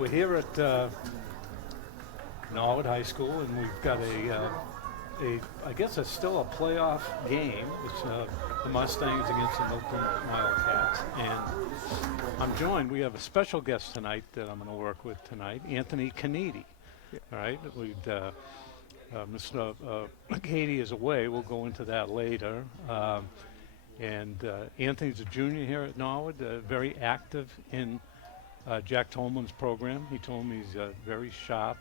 We're here at Norwood High School, and we've got I guess it's still a playoff game. It's the Mustangs against the Milton Wildcats. And we have a special guest tonight that I'm going to work with tonight, Anthony Conidi. All right, Mr. Katie is away. We'll go into that later. Anthony's a junior here at Norwood, very active in Jack Tolman's program. He told me he's a very sharp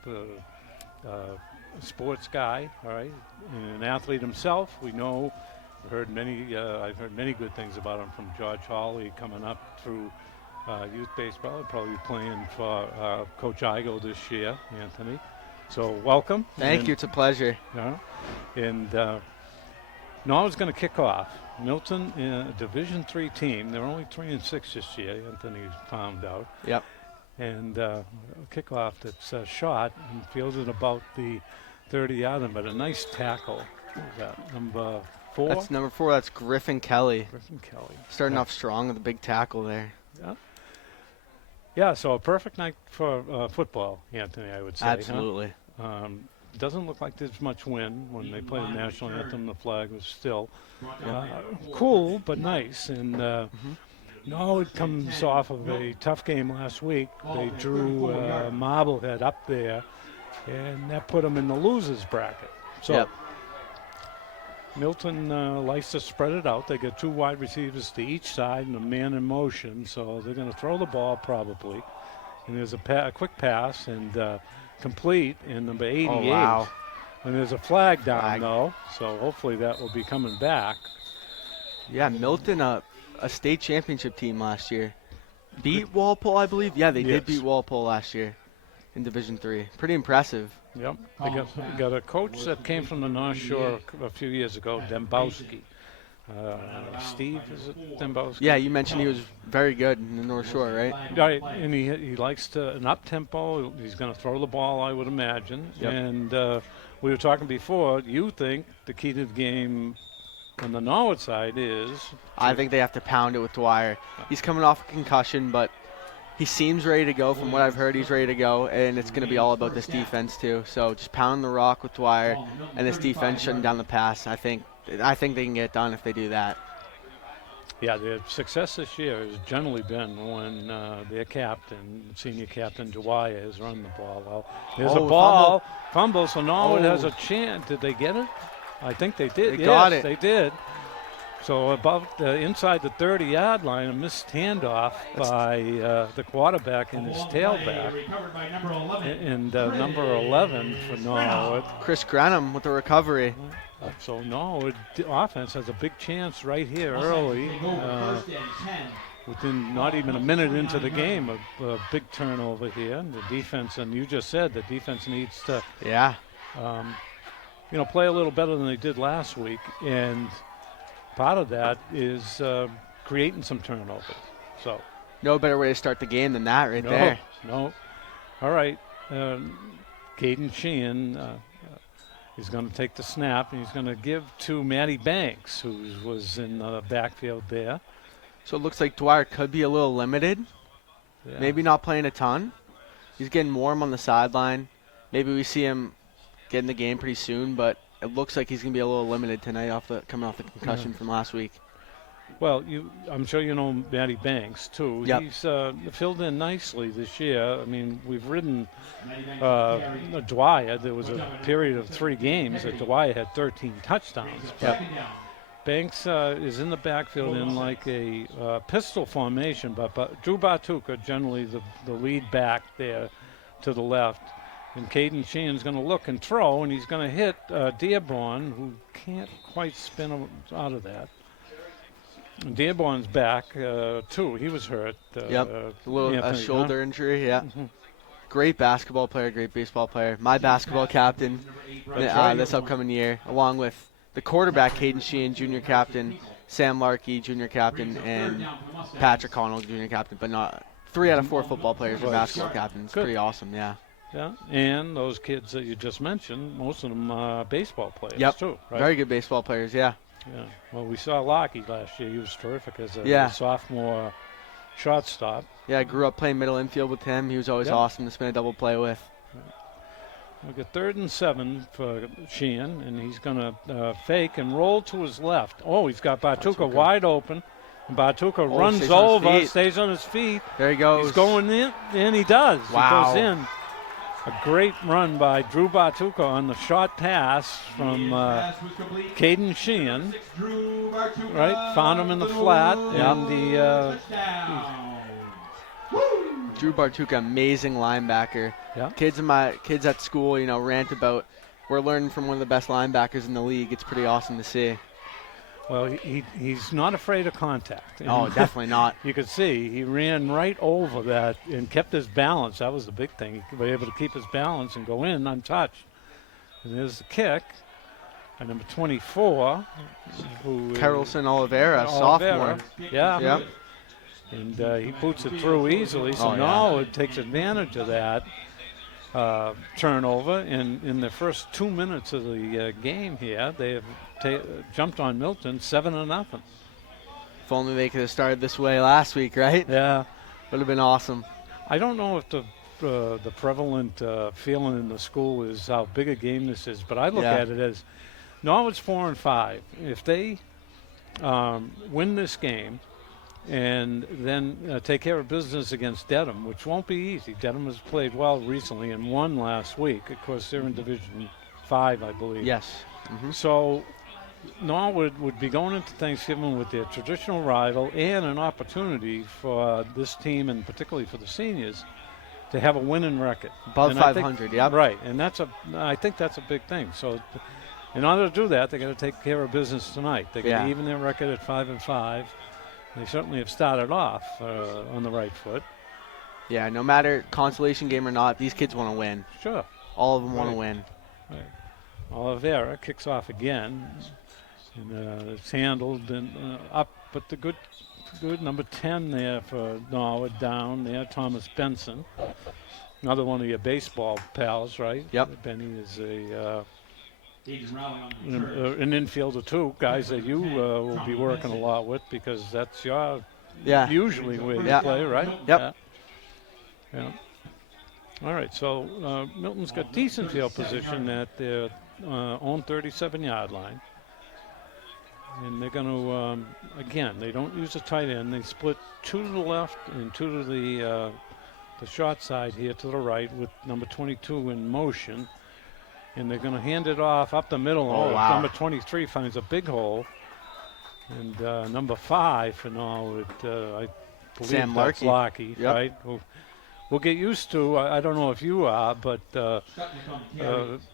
sports guy, all right, and an athlete himself. We know, I've heard many good things about him from George Hawley coming up through youth baseball. He'll probably be playing for Coach Igo this year, Anthony. So welcome. Thank you. It's a pleasure. Norwood's going to kick off. Milton, a Division III team. They're only 3-6 this year, Anthony found out. Yep. And a kickoff that's shot and fielded about the 30-yard line, but a nice tackle. What is that, number 4? That's number 4. That's Griffin Kelly. Starting off strong with a big tackle there. Yeah. Yeah, so a perfect night for football, Anthony, I would say. Absolutely. Huh? Doesn't look like there's much wind. When they played the national anthem, the flag was still cool but nice. And Norwood comes off of a tough game last week. They drew Marblehead up there, and that put them in the losers bracket. So Milton likes to spread it out. They get 2 wide receivers to each side and a man in motion, so they're going to throw the ball probably. And there's a quick pass and complete in number 88. Oh, wow. And there's a flag down, though, so hopefully that will be coming back. Yeah, Milton, a state championship team last year. Beat Walpole, I believe. Yeah, they did beat Walpole last year in Division III. Pretty impressive. Yep. They got a coach that came from the North Shore a few years ago, Dembowski. Steve, is it Dembowski? Yeah, you mentioned he was very good in the North Shore, right? Right, and he likes an up-tempo. He's going to throw the ball, I would imagine. Yep. And we were talking before, you think the key to the game on the Norwood side is? I think they have to pound it with Dwyer. He's coming off a concussion, but he seems ready to go. From what I've heard, he's ready to go, and it's going to be all about this defense too. So just pound the rock with Dwyer, and this defense shutting down the pass. I think they can get it done if they do that. Yeah, their success this year has generally been when their captain, senior captain Dwyer, has run the ball. Well, there's a ball, fumble, so Norwood has a chance. Did they get it? I think they did. They got it. They did. So about inside the 30-yard line, a missed handoff by the quarterback and his tailback. And number 11 for Norwood. Chris Grenham with the recovery. So Norwood offense has a big chance right here early. Within not even a minute into the game, a big turnover here. And the defense, and you just said the defense needs to play a little better than they did last week. And part of that is creating some turnovers. So no better way to start the game than that there. No. All right. Caden Sheehan is going to take the snap, and he's going to give to Matty Banks, who was in the backfield there. So it looks like Dwyer could be a little limited. Yeah. Maybe not playing a ton. He's getting warm on the sideline. Maybe we see him get in the game pretty soon, but it looks like he's going to be a little limited tonight coming off the concussion from last week. Well, I'm sure you know Matty Banks, too. Yep. He's filled in nicely this year. I mean, we've ridden Dwyer. There was a period of 3 games that Dwyer had 13 touchdowns. Yep. Banks is in the backfield in like a pistol formation, but Drew Bartuka, generally the lead back there to the left. And Caden Sheehan's going to look and throw, and he's going to hit Dearborn, who can't quite spin out of that. And Dearborn's back, too. He was hurt. A little shoulder injury, yeah. Mm-hmm. Great basketball player, great baseball player. My basketball captain this upcoming year, along with the quarterback, Caden Sheehan, junior captain, Sam Larkey, junior captain, and Patrick Connell, junior captain. But not 3 out of 4 football players are basketball captains. Pretty awesome, yeah. Yeah, and those kids that you just mentioned, most of them are baseball players, too, right? Very good baseball players, yeah. Yeah. Well, we saw Larkey last year. He was terrific as a sophomore shortstop. Yeah, I grew up playing middle infield with him. He was always awesome to spin a double play with. We'll get 3rd and 7 for Sheehan, and he's going to fake and roll to his left. Oh, he's got Bartuka wide open. And Bartuka runs over, stays on his feet. There he goes. He's going in, and he does. Wow. He goes in. A great run by Drew Bartuka on the short pass from Caden Sheehan. Right, found him in the flat, and the Drew Bartuka, amazing linebacker. Yeah. Kids at school, rant about we're learning from one of the best linebackers in the league. It's pretty awesome to see. Well, he's not afraid of contact. Oh, definitely not. You could see he ran right over that and kept his balance. That was the big thing. He was able to keep his balance and go in untouched. And there's the kick. And number 24, who Carlson Oliveira, sophomore. Yeah. Yep. And he boots it through easily. So Norwood takes advantage of that turnover. And in the first 2 minutes of the game here, they have jumped on Milton 7-0. If only they could have started this way last week, right? Yeah. Would have been awesome. I don't know if the prevalent feeling in the school is how big a game this is, but I look at it as Norwood's 4-5. If they win this game and then take care of business against Dedham, which won't be easy. Dedham has played well recently and won last week. Of course, they're in Division 5, I believe. Yes. Mm-hmm. So Norwood would be going into Thanksgiving with their traditional rival and an opportunity for this team, and particularly for the seniors, to have a winning record. Above 500, yeah. Right, and I think that's a big thing. So in order to do that, they got to take care of business tonight. They got to even their record at 5-5. They certainly have started off on the right foot. Yeah, no matter consolation game or not, these kids want to win. Sure. All of them want to win. Right. Oliveira kicks off again. And it's handled and up, but the good number 10 there for Norwood down there, Thomas Benson. Another one of your baseball pals, right? Yep. Benny is an infielder too, guys that you will be working a lot with because that's your usually where you play, right? Yep. Yeah. All right, so Milton's got decent field position at their own 37-yard line. And they're going to, again, they don't use a tight end. They split 2 to the left and 2 to the short side here to the right with number 22 in motion. And they're going to hand it off up the middle. Oh, wow. Number 23 finds a big hole. And number 5 for Norwood, I believe Sam that's Larkey, yep. right? We'll get used to, I don't know if you are, but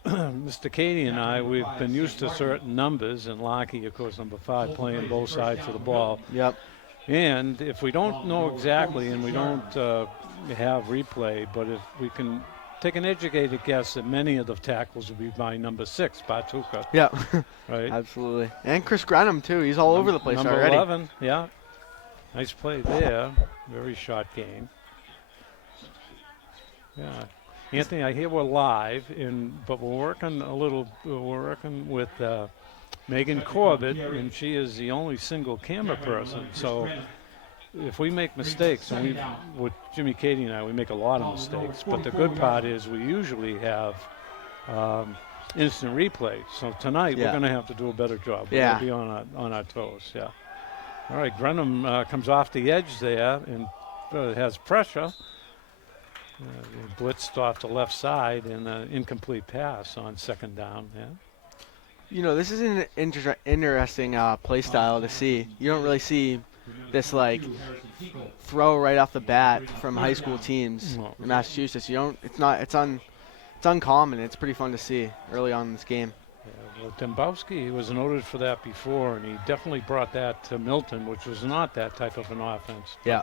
Mr. Katie and I, we've been used to certain numbers, and Larkey, of course, number 5, playing both sides of the ball. Yep. And if we don't know exactly, and we don't have replay, but if we can take an educated guess that many of the tackles will be by number 6, Bartuka. Yeah. Right. Absolutely. And Chris Grenham, too. He's all over the place number already. 11, yeah. Nice play there. Very short game. Yeah, Anthony, I hear we're live, but we're working with Meghan Corbett, and she is the only single camera person. So if we make mistakes, and with Jimmy, Katie, and I, we make a lot of mistakes. But the good part is we usually have instant replay. So tonight we're going to have to do a better job. We're going to be on our toes. Yeah. All right, Grenham comes off the edge there and has pressure. Blitzed off the left side and an incomplete pass on second down. Yeah. This is an interesting play style to see. You don't really see this throw right off the bat from high school teams in Massachusetts. It's uncommon. It's pretty fun to see early on in this game. Yeah, well, Dembowski was noted for that before, and he definitely brought that to Milton, which was not that type of an offense. Yeah.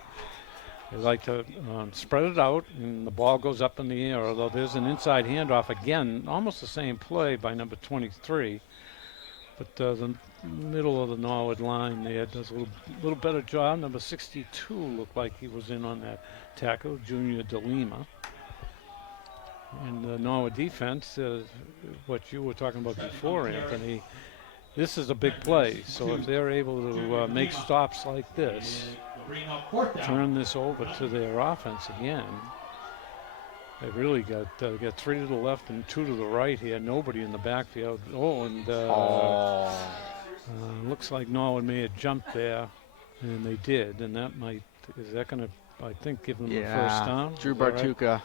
They like to spread it out, and the ball goes up in the air, although there's an inside handoff again, almost the same play by number 23. But the middle of the Norwood line there does a little better job. Number 62 looked like he was in on that tackle, Junior DeLima. And the Norwood defense, what you were talking about before, Anthony, this is a big play. So if they're able to make stops like this, turn this over to their offense again. They really got 3 to the left and 2 to the right here. Nobody in the backfield. Oh, and looks like Norwood may have jumped there, and they did. And that is that going to, I think, give them the first down? Drew Bartuka.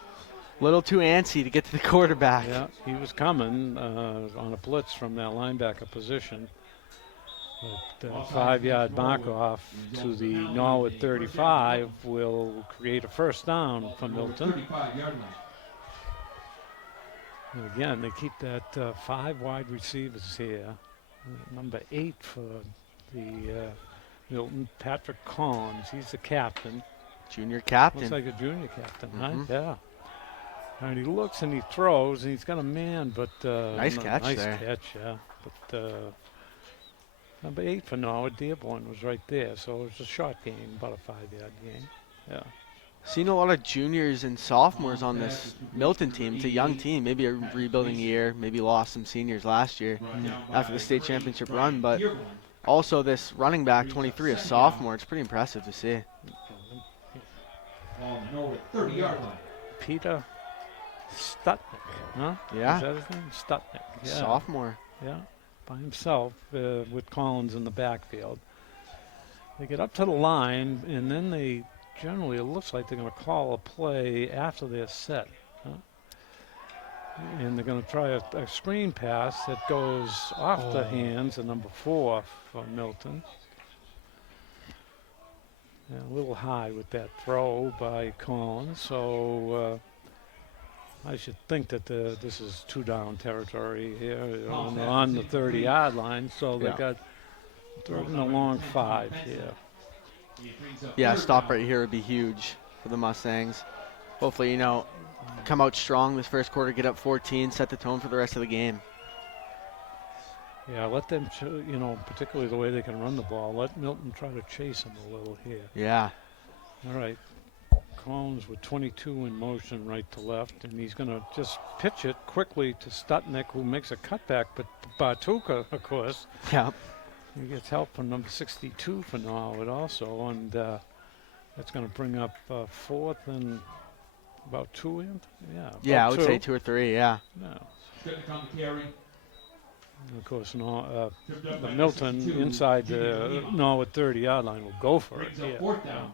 A little too antsy to get to the quarterback. Yeah, he was coming on a blitz from that linebacker position. But 5-yard mark off to the Norwood 35 will create a first down for Milton. And again, they keep that 5 wide receivers here. Number 8 for the Milton, Patrick Collins. He's the captain. Junior captain. Looks like a junior captain, right? Yeah. And he looks and he throws, and he's got a man, but nice catch nice there. catch, yeah. But number 8 for Norwood, Dearborn, was right there, so it was a short game, about a 5-yard game. Yeah. Seen a lot of juniors and sophomores on this Milton team. It's a young team, maybe a rebuilding year, maybe lost some seniors last year after the state championship run, but also this running back, 23, a sophomore. It's pretty impressive to see. Peter Stutnick, huh? Yeah. Is that his name? Stutnick. Yeah. Sophomore. Yeah, by himself with Collins in the backfield. They get up to the line, and then they generally, it looks like they're going to call a play after they're set. Huh? And they're going to try a screen pass that goes off the hands of number 4 for Milton. And a little high with that throw by Collins, so I should think that this is 2-down territory here on the 30-yard line, so they got 3rd and a long 5 here. Yeah, a stop right here would be huge for the Mustangs. Hopefully, come out strong this first quarter, get up 14, set the tone for the rest of the game. Yeah, let them, particularly the way they can run the ball, let Milton try to chase them a little here. Yeah. All right. Collins with 22 in motion right to left, and he's going to just pitch it quickly to Stutnick, who makes a cutback, but Bartuka, of course. Yeah. He gets help from number 62 for Norwood also, and that's going to bring up 4th and about 2 in? Yeah, I would say 2 or 3, yeah. And of course, the Milton inside the Norwood 30-yard line will go for it. Yeah. 4th down.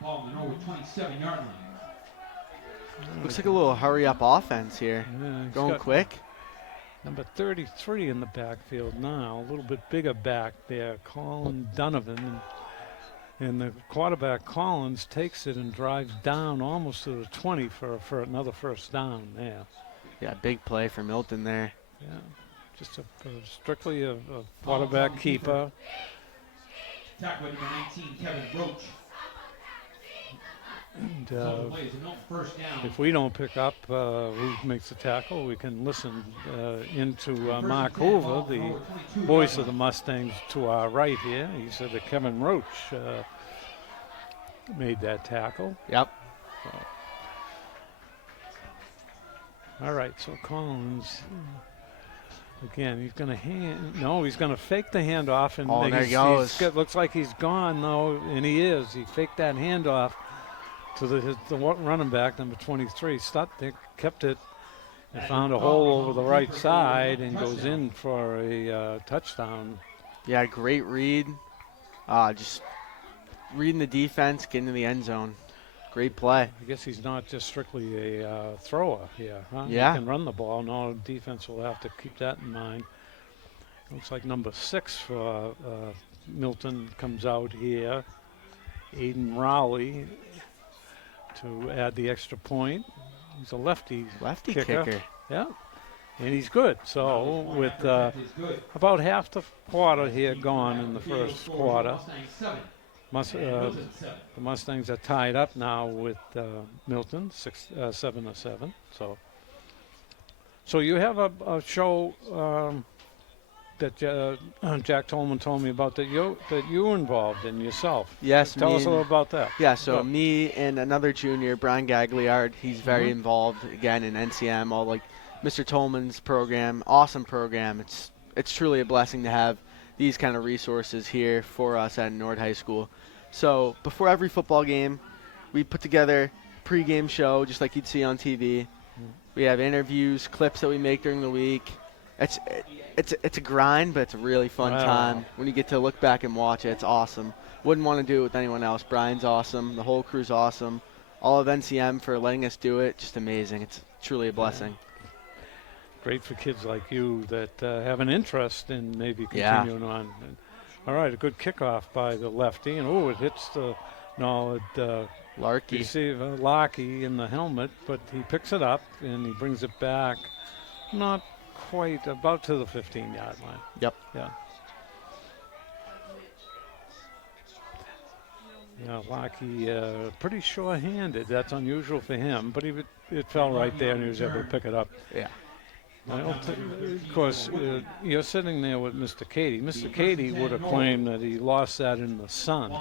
Ball on the Norwood 27-yard line. Looks like a little hurry-up offense here. Yeah, going quick. Number 33 in the backfield now, a little bit bigger back there, Colin Donovan. And the quarterback, Collins, takes it and drives down almost to the 20 for another first down there. Yeah, big play for Milton there. Yeah, just strictly a quarterback keeper. Tackle number 19, Kevin Roach. And if we don't pick up who makes the tackle, we can listen into Mark Hoover, the voice of the Mustangs to our right here. He said that Kevin Roach made that tackle. Yep. So. All right, so Collins, again, he's going to he's going to fake the handoff. And there he goes. Looks like he's gone, though, and he is. He faked that handoff to the running back, number 23. Stutnick kept it and found a hole over the right side and goes in for a touchdown. Yeah, great read. Just reading the defense, getting to the end zone. Great play. I guess he's not just strictly a thrower here, huh? Yeah. He can run the ball. No, defense will have to keep that in mind. Looks like number 6 for Milton comes out here. Aiden Rowley to add the extra point. He's a lefty kicker. Yeah, and he's good. So with about half the quarter here gone in the first quarter, the Mustangs are tied up now with Milton, 7-7. So you have a show that Jack Tolman told me about that you were involved in yourself. Yes, Tell us a little about that. Yeah, so me and another junior, Brian Gagliard, he's very involved again in NCM, all like Mr. Tolman's program, awesome program. It's truly a blessing to have these kind of resources here for us at Nord High School. So before every football game, we put together a pregame show just like you'd see on TV. We have interviews, clips that we make during the week. It's a grind, but it's a really fun time. When you get to look back and watch it, it's awesome. Wouldn't want to do it with anyone else. Brian's awesome. The whole crew's awesome. All of NCM for letting us do it. Just amazing. It's truly a blessing. Great for kids like you that have an interest in maybe continuing on. And, all right, a good kickoff by the lefty. And, it hits the Norwood Larky. receiver, Larky, in the helmet. But he picks it up, and he brings it back. Not quite, about to the 15-yard line. Yep. Yeah. Yeah, Larky, pretty sure-handed. That's unusual for him, but it fell right there, and he was able to pick it up. Yeah. Of course, you're sitting there with Mr. Cady. Mr. Cady would have claimed that he lost that in the sun.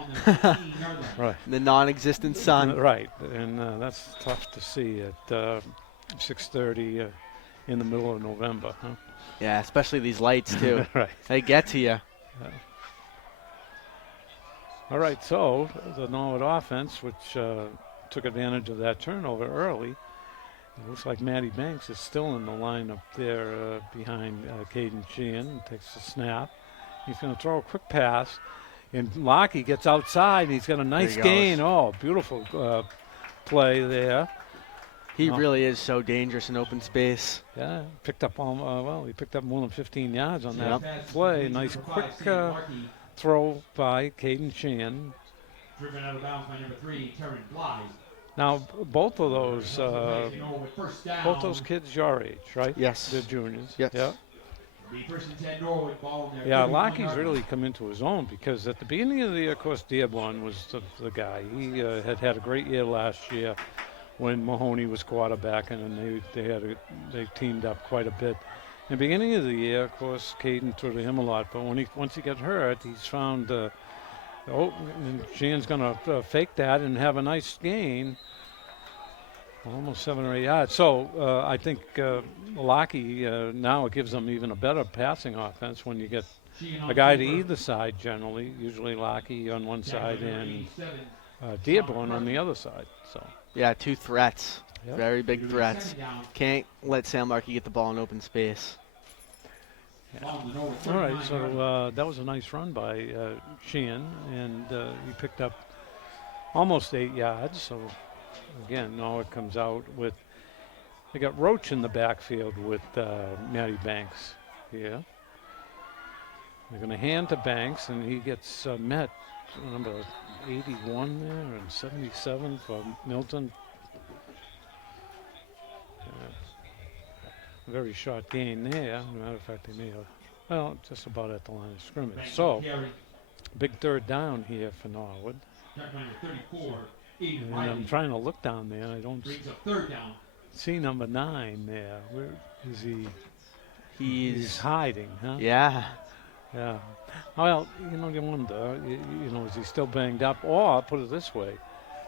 Right. The non-existent sun. Right, and that's tough to see at 6:30 in the middle of November, huh? Yeah, especially these lights, too. Right. They get to you. All right, so the Norwood offense, which took advantage of that turnover early, it looks like Matty Banks is still in the line up there behind Caden Sheehan. Takes the snap. He's going to throw a quick pass, and Larky gets outside. He's got a nice gain. Oh, beautiful play there. He really is so dangerous in open space. Yeah, picked up he picked up more than 15 yards on that play. Nice quick throw by Caden Sheehan. Driven out of bounds by number 3, Terran Blythe. Now, both those kids your age, right? Yes. They're juniors. Yes. Yeah. Yeah, Larky's really come into his own because at the beginning of the year, of course, Dearborn was the guy. He had a great year last year when Mahoney was quarterbacking, and they teamed up quite a bit. In the beginning of the year, of course, Caden threw to him a lot, but once he got hurt, he's found and Sheehan's going to fake that and have a nice gain, almost 7 or 8 yards. So I think Larky, now it gives them even a better passing offense when you get a guy to either side generally, usually Larky on one side and Dearborn on the other side. So. Yeah, 2 threats. Yep. Very big threats. Can't let Sam Larky get the ball in open space. Yeah. All right, so that was a nice run by Sheehan, and he picked up almost 8 yards. So, again, Norwood comes out with – they got Roach in the backfield with Matty Banks here. They're going to hand to Banks, and he gets met, number 81 there and 77 for Milton. Very short gain there. As a matter of fact, they may have, just about at the line of scrimmage. So, big third down here for Norwood. And I'm trying to look down there. I don't see number 9 there. Where is he? He's hiding, huh? Yeah. Yeah. Well, you wonder, is he still banged up? Or, I'll put it this way.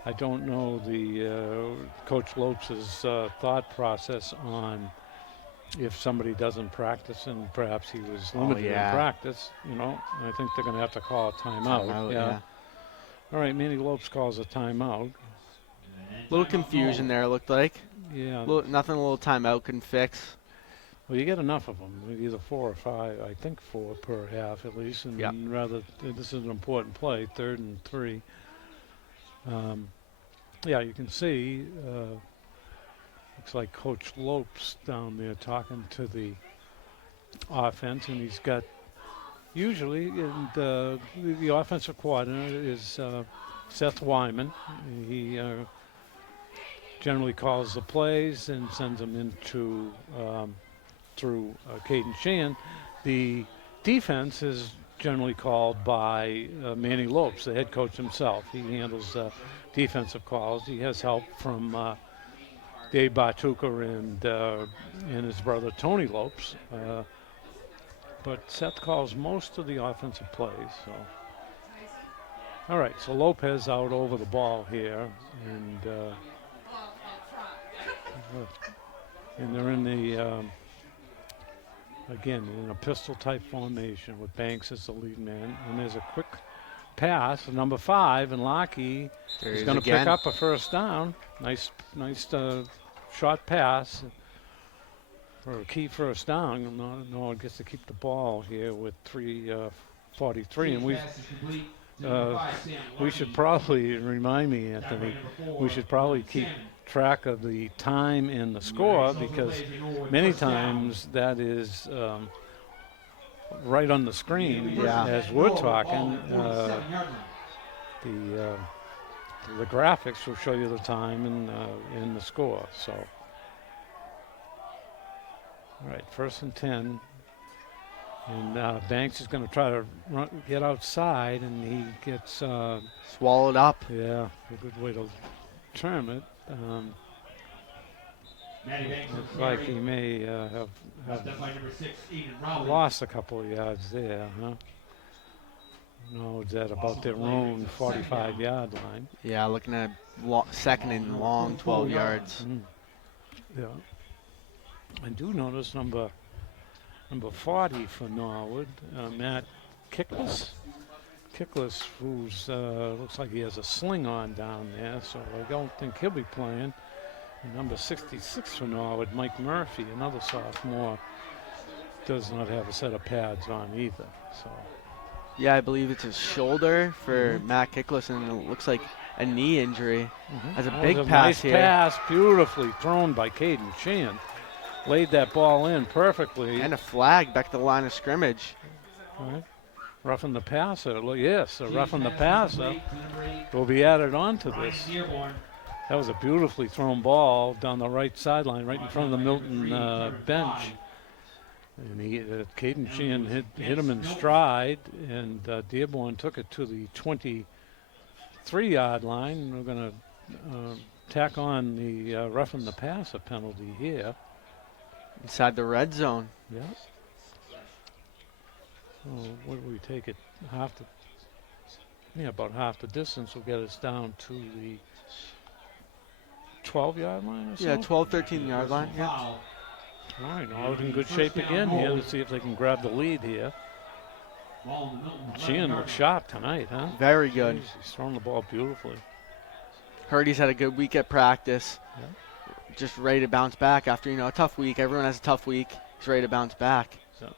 I don't know the Coach Lopes' thought process on if somebody doesn't practice, and perhaps he was limited in practice, I think they're going to have to call a timeout. Yeah. All right, Manny Lopes calls a timeout. Little confusion there, it looked like. Yeah. Nothing a little timeout couldn't fix. Well, you get enough of them, either 4 or 5, I think 4 per half at least, and this is an important play, 3rd and 3. You can see, looks like Coach Lopes down there talking to the offense, and he's got usually, and the offensive coordinator is Seth Wyman. He generally calls the plays and sends them into through Caden Sheehan. The defense is generally called by Manny Lopes, the head coach himself. He handles defensive calls. He has help from Dave Bartuka and his brother Tony Lopes. But Seth calls most of the offensive plays. So, all right, so Lopez out over the ball here, and they're in the again in a pistol-type formation with Banks as the lead man. And there's a quick pass, number 5, and Lockheed is going to pick up a first down. Nice short pass for a key first down. Norwood gets to keep the ball here with 3:43, and we should probably, remind me, Anthony, we should probably keep track of the time and the score, because many times that is right on the screen as we're talking. The graphics will show you the time and the score. So, all right, 1st and 10. And Banks is going to try to get outside, and he gets swallowed up. Yeah, a good way to term it. Looks like he may have lost a couple of yards there, huh? No, it's at about their own 45-yard line. Yeah, looking at second and long, 12 yards. Yeah. I do notice number 40 for Norwood, Matt Kickless, who's looks like he has a sling on down there, so I don't think he'll be playing. And number 66 for Norwood, Mike Murphy, another sophomore, does not have a set of pads on either. So. Yeah, I believe it's his shoulder for Matt Kickless, and it looks like a knee injury. Has a big pass nice here. Pass, beautifully thrown by Caden Sheehan. Laid that ball in perfectly. And a flag back to the line of scrimmage. All right. Roughing the passer. Yes, roughing the passer will be added on to this. That was a beautifully thrown ball down the right sideline, right in front of the Milton bench. And Caden Sheehan hit him in stride, and Dearborn took it to the 23-yard line. We're going to tack on the roughing the passer penalty here. Inside the red zone. Yeah. So what do we take it? About half the distance will get us down to the 12-yard line or so? Yeah, 12, 13-yard line. Yeah. All right, Norwood in good shape again here. Let's see if they can grab the lead here. Sheehan looks sharp tonight, huh? Very good. He's throwing the ball beautifully. Heard he's had a good week at practice. Yeah. Just ready to bounce back after, a tough week. Everyone has a tough week. He's ready to bounce back. So,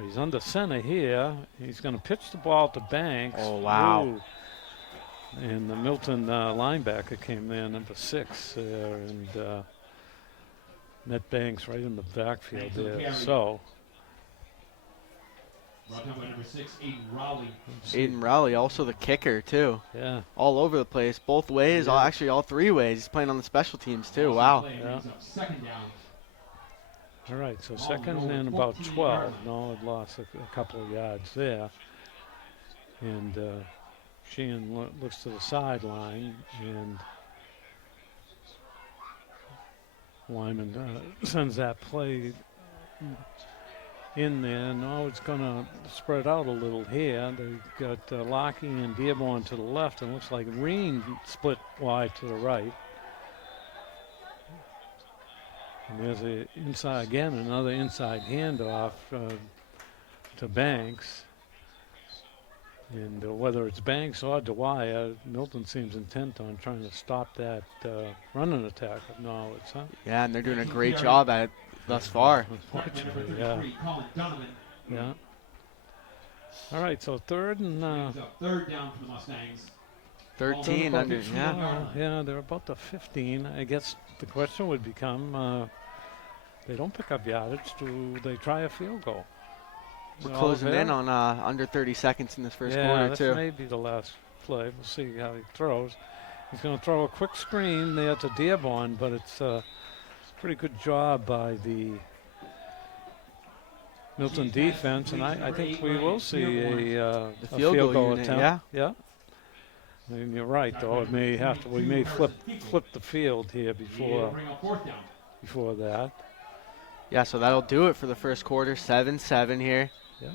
he's under center here. He's going to pitch the ball to Banks. Oh, wow. Ooh. And the Milton linebacker came there, number 6 there, and met Banks right in the backfield there. So, Number 6, Aiden Rowley. Aiden Rowley, also the kicker, too. Yeah. All over the place, both ways, Yeah. all 3 ways. He's playing on the special teams, too. Wow. Yeah. Second down. All right, so second and about 12. Norwood lost a couple of yards there. And Sheehan looks to the sideline, and Wyman sends that play in there. Norwood's going to spread out a little here. They've got Lockheed and Dearborn to the left, and looks like Reen split wide to the right. And there's another inside handoff to Banks. And whether it's Banks or Dwyer, Milton seems intent on trying to stop that running attack of Norwood's, huh? Yeah, and they're doing a great job at it thus far. Unfortunately, yeah. Yeah. All right, so third and... third down for the Mustangs. 13 under, yeah, they're about the 15. I guess the question would become, they don't pick up yardage. Do they try a field goal? We're closing in on under 30 seconds in this first quarter, too. Yeah, this may be the last play. We'll see how he throws. He's going to throw a quick screen there to Dearborn, but it's a pretty good job by the Milton defense, and I think we will see a field goal attempt. Yeah. And you're right, though. We may flip the field here before that. Yeah, so that'll do it for the first quarter. 7-7 here. Yeah.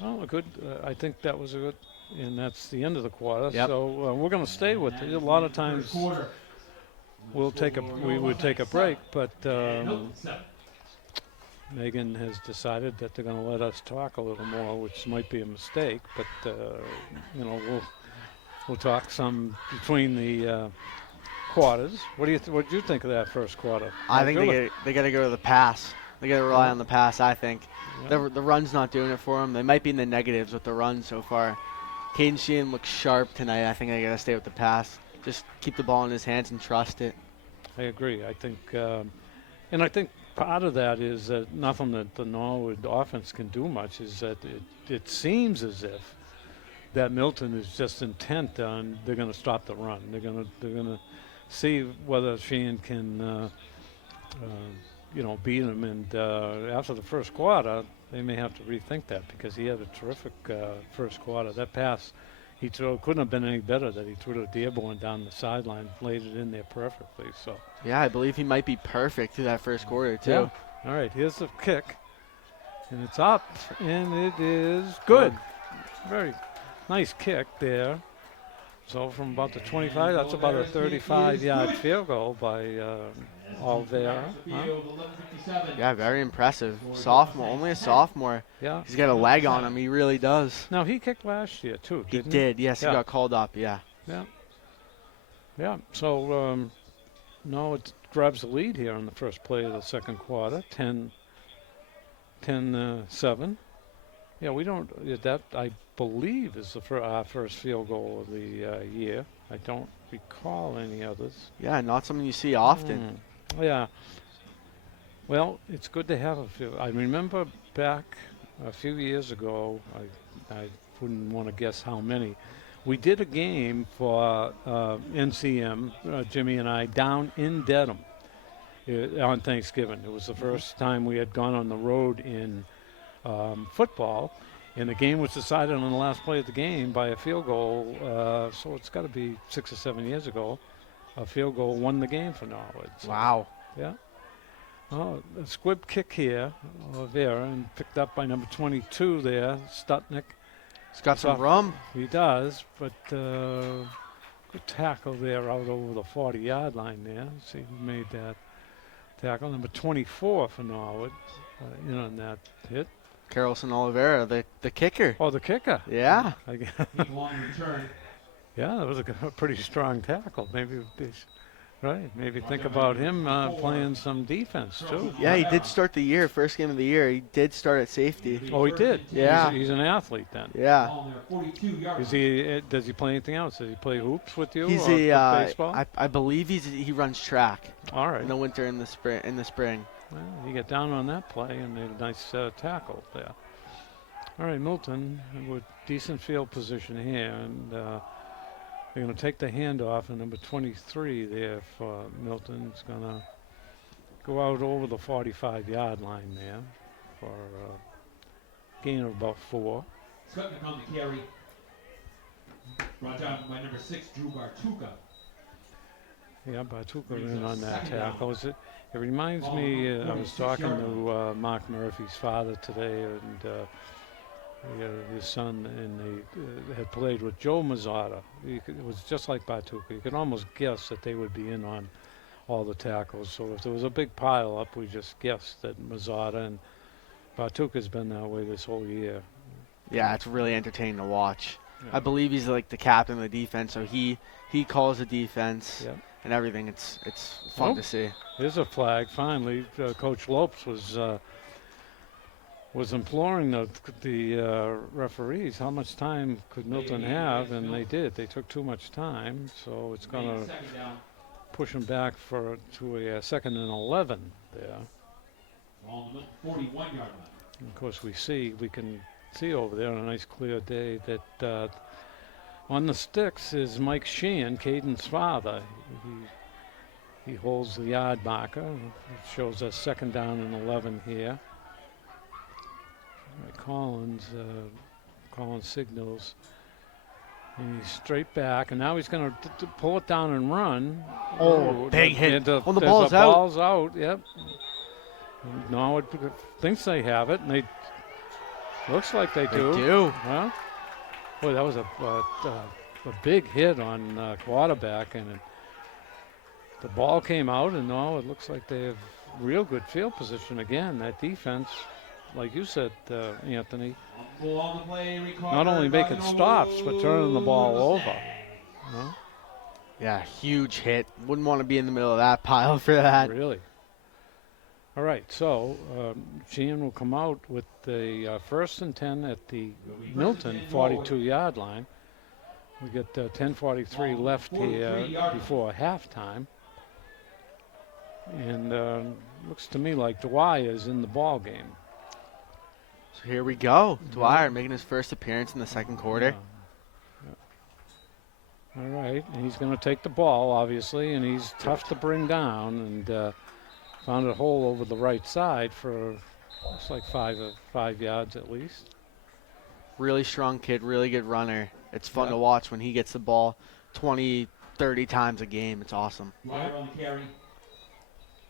Well, a good. I think that was a good, and that's the end of the quarter. Yep. So we're going to stay with it. A lot of times we would take a break, but Meghan has decided that they're going to let us talk a little more, which might be a mistake, but you know, we'll talk some between the quarters. What did you think of that first quarter? I think they got to go to the pass. They got to rely on the pass, I think. Yeah. The run's not doing it for them. They might be in the negatives with the run so far. Caden Sheehan looks sharp tonight. I think they got to stay with the pass. Just keep the ball in his hands and trust it. I agree. I think, and I think part of that is that nothing that the Norwood offense can do much is that it seems as if that Milton is just intent on they're going to stop the run. They're going to see whether Sheehan can, you know, beat him. And after the first quarter, they may have to rethink that because he had a terrific first quarter. That pass he threw couldn't have been any better. That he threw to Dearborn down the sideline, laid it in there perfectly. So yeah, I believe he might be perfect through that first quarter too. Yeah. All right, here's the kick, and it's up, and it is good. Very nice kick there. So from about the 25, that's about a 35-yard field goal by Olvera. Huh? Yeah, very impressive. Sophomore, only a sophomore. Yeah. He's got a leg on him. He really does. Now, he kicked last year, too, He didn't did, yes. Yeah. He got called up, yeah. Yeah. Yeah, so now it grabs the lead here in the first play of the second quarter, 10-7. Yeah, we don't, that I believe is our first field goal of the year. I don't recall any others. Yeah, not something you see often. Yeah. Well, it's good to have a few. I remember back a few years ago, I wouldn't want to guess how many. We did a game for NCM, Jimmy and I, down in Dedham on Thanksgiving. It was the first time we had gone on the road in football, and the game was decided on the last play of the game by a field goal. So it's got to be 6 or 7 years ago. A field goal won the game for Norwood. So, Wow. yeah. Oh, a squib kick here, Olvera, and picked up by number 22 there, Stutnick. He's got some rum. He does, but good tackle there out over the 40-yard line there. See who made that tackle. Number 24 for Norwood, in on that hit. Carlson Oliveira, the kicker. Oh, the kicker. Yeah. Long return. Yeah, that was a pretty strong tackle. Maybe maybe think about him playing some defense too. Yeah, he did start the year, first game of the year. He did start at safety. Oh, he did. Yeah. He's an athlete then. Yeah. Is he? Does he play anything else? Does he play hoops with you? He's or baseball. I believe he runs track. All right. In the winter and the spring. Well, you get down on that play and made a nice tackle there. All right, Milton with decent field position here, and they're going to take the handoff, and number 23 there for Milton is going to go out over the 45-yard line there for a gain of about 4. Skutnik on the carry. Brought down by number 6, Drew Bartuka. Yeah, Bartuka in on that tackle. It reminds me, I was talking to Mark Murphy's father today, and his son, and they had played with Joe Mazzotta. It was just like Bartuka. You could almost guess that they would be in on all the tackles. So if there was a big pile up, we just guessed that Mazzotta, and Bartuka's been that way this whole year. Yeah, it's really entertaining to watch. Yeah. I believe he's like the captain of the defense, so he calls the defense. Yep. And everything. It's fun to see. There's a flag. Finally, Coach Lopes was imploring the referees how much time could Milton have, and they did. They took too much time, so it's going to push them back to a 2nd and 11 there. On the 41-yard line. And of course, we can see over there on a nice clear day that on the sticks is Mike Sheehan, Caden's father. He holds the yard marker. It shows us 2nd down and 11 here. Collins signals. And he's straight back, and now he's going to pull it down and run. Oh, big hit. The ball's out. Yep. Norwood thinks they have it, and they looks like they do. They do. Huh? Boy, that was a big hit on quarterback, and the ball came out, and now it looks like they've real good field position again. That defense, like you said, Anthony, On the play, not only making stops but turning the ball over. You know? Yeah, huge hit. Wouldn't want to be in the middle of that pile for that. Really. All right, so Sheehan will come out with the 1st and 10 at the Milton 42-yard line. We got 10:43 left here before halftime. And looks to me like Dwyer is in the ball game. So here we go. Dwyer making his first appearance in the second quarter. All right, and he's going to take the ball, obviously, and he's tough to bring down, and found a hole over the right side for looks like 5 yards at least. Really strong kid, really good runner. It's fun to watch when he gets the ball 20, 30 times a game. It's awesome. Dwyer on the carry.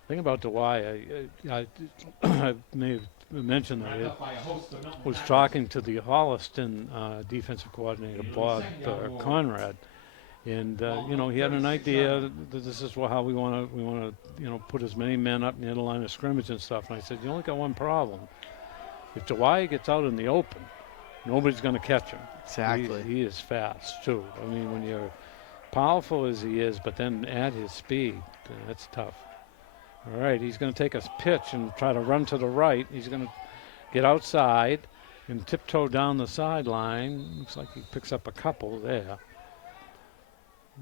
Thing about Dwyer, I may have mentioned that I was talking to the Holliston defensive coordinator, Bob Conrad, and you know, he had an idea that this is how we want to you know, put as many men up near the line of scrimmage and stuff. And I said, you only got one problem. If Dwyer gets out in the open, nobody's going to catch him. Exactly. He is fast too. I mean, when you're powerful as he is, but then add his speed, that's tough. All right, he's going to take a pitch and try to run to the right. He's going to get outside and tiptoe down the sideline. Looks like he picks up a couple there.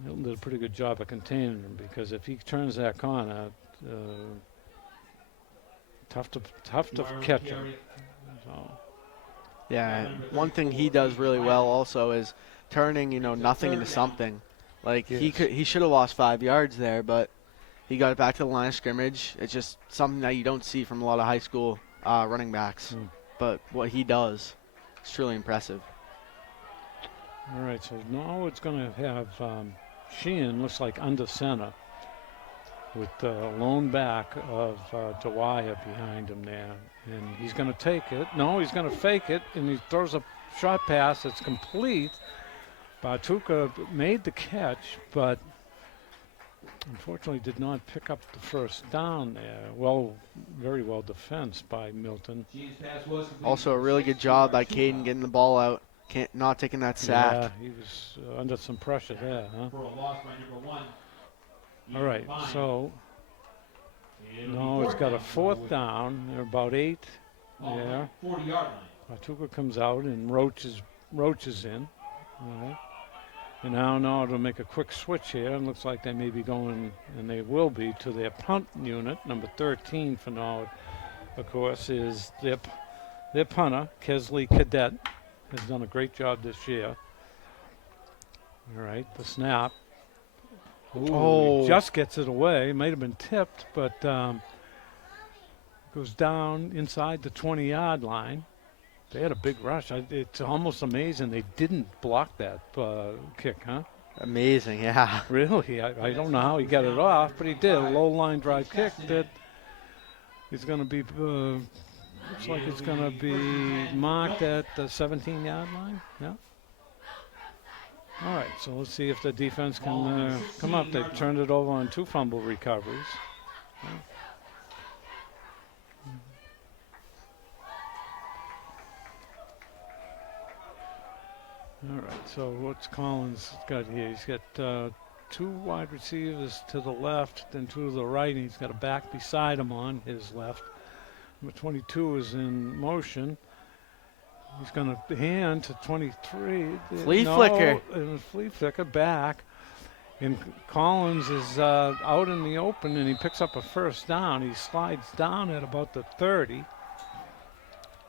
Milton did a pretty good job of containing him, because if he turns that corner, tough to catch him. So. Yeah, one thing he does really well also is turning, you know, nothing into something. Like he should have lost 5 yards there, but he got it back to the line of scrimmage. It's just something that you don't see from a lot of high school running backs. But what he does is truly impressive. All right, so now it's going to have Sheehan, looks like under center, with the lone back of Dwyer behind him there. And he's going to take it. No, he's going to fake it, and he throws a short pass that's complete. Bartuka made the catch, but unfortunately did not pick up the first down there. Well, very well defensed by Milton. Also a really good job by Caden getting the ball out, not taking that sack. Yeah, he was under some pressure there, huh? For a loss by number 1. All right, so no, it's got a 4th down. They're about 8 there. 40-yard line. Bartuka comes out and Roach is in. All right. And now to make a quick switch here, and looks like they may be going, and they will be, to their punt unit. Number 13 for Norwood, of course, is their punter, Kesley Cadet, has done a great job this year. All right, the snap. Ooh, he just gets it away. Might have been tipped, but goes down inside the 20-yard line. They had a big rush. It's almost amazing they didn't block that kick, huh? Amazing, yeah. Really? I don't know how he got it off, but he did. A low line drive kick that is going to be, looks like it's going to be marked at the 17-yard line. Yeah. All right, so let's see if the defense can come up. They've turned it over on 2 fumble recoveries. Yeah. All right, so what's Collins got here? He's got 2 wide receivers to the left, then 2 to the right, and he's got a back beside him on his left. Number 22 is in motion. He's going to hand to 23. Flea flicker. And a flea flicker back. And Collins is out in the open, and he picks up a first down. He slides down at about the 30.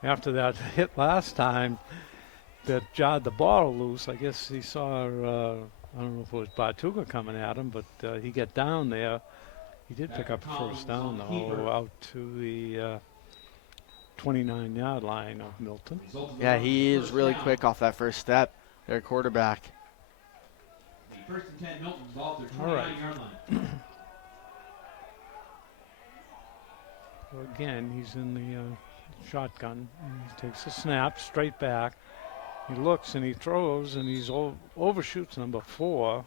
After that hit last time that jarred the ball loose, I guess he saw, I don't know if it was Bartuka coming at him, but he got down there. He did pick up a first down, though, out to the 29-yard line of Milton. Yeah, he is really quick off that first step, their quarterback. First and 10, Milton, ball to their 29-yard line. So again, he's in the shotgun. He takes a snap, straight back. He looks and he throws, and he's overshoots number 4.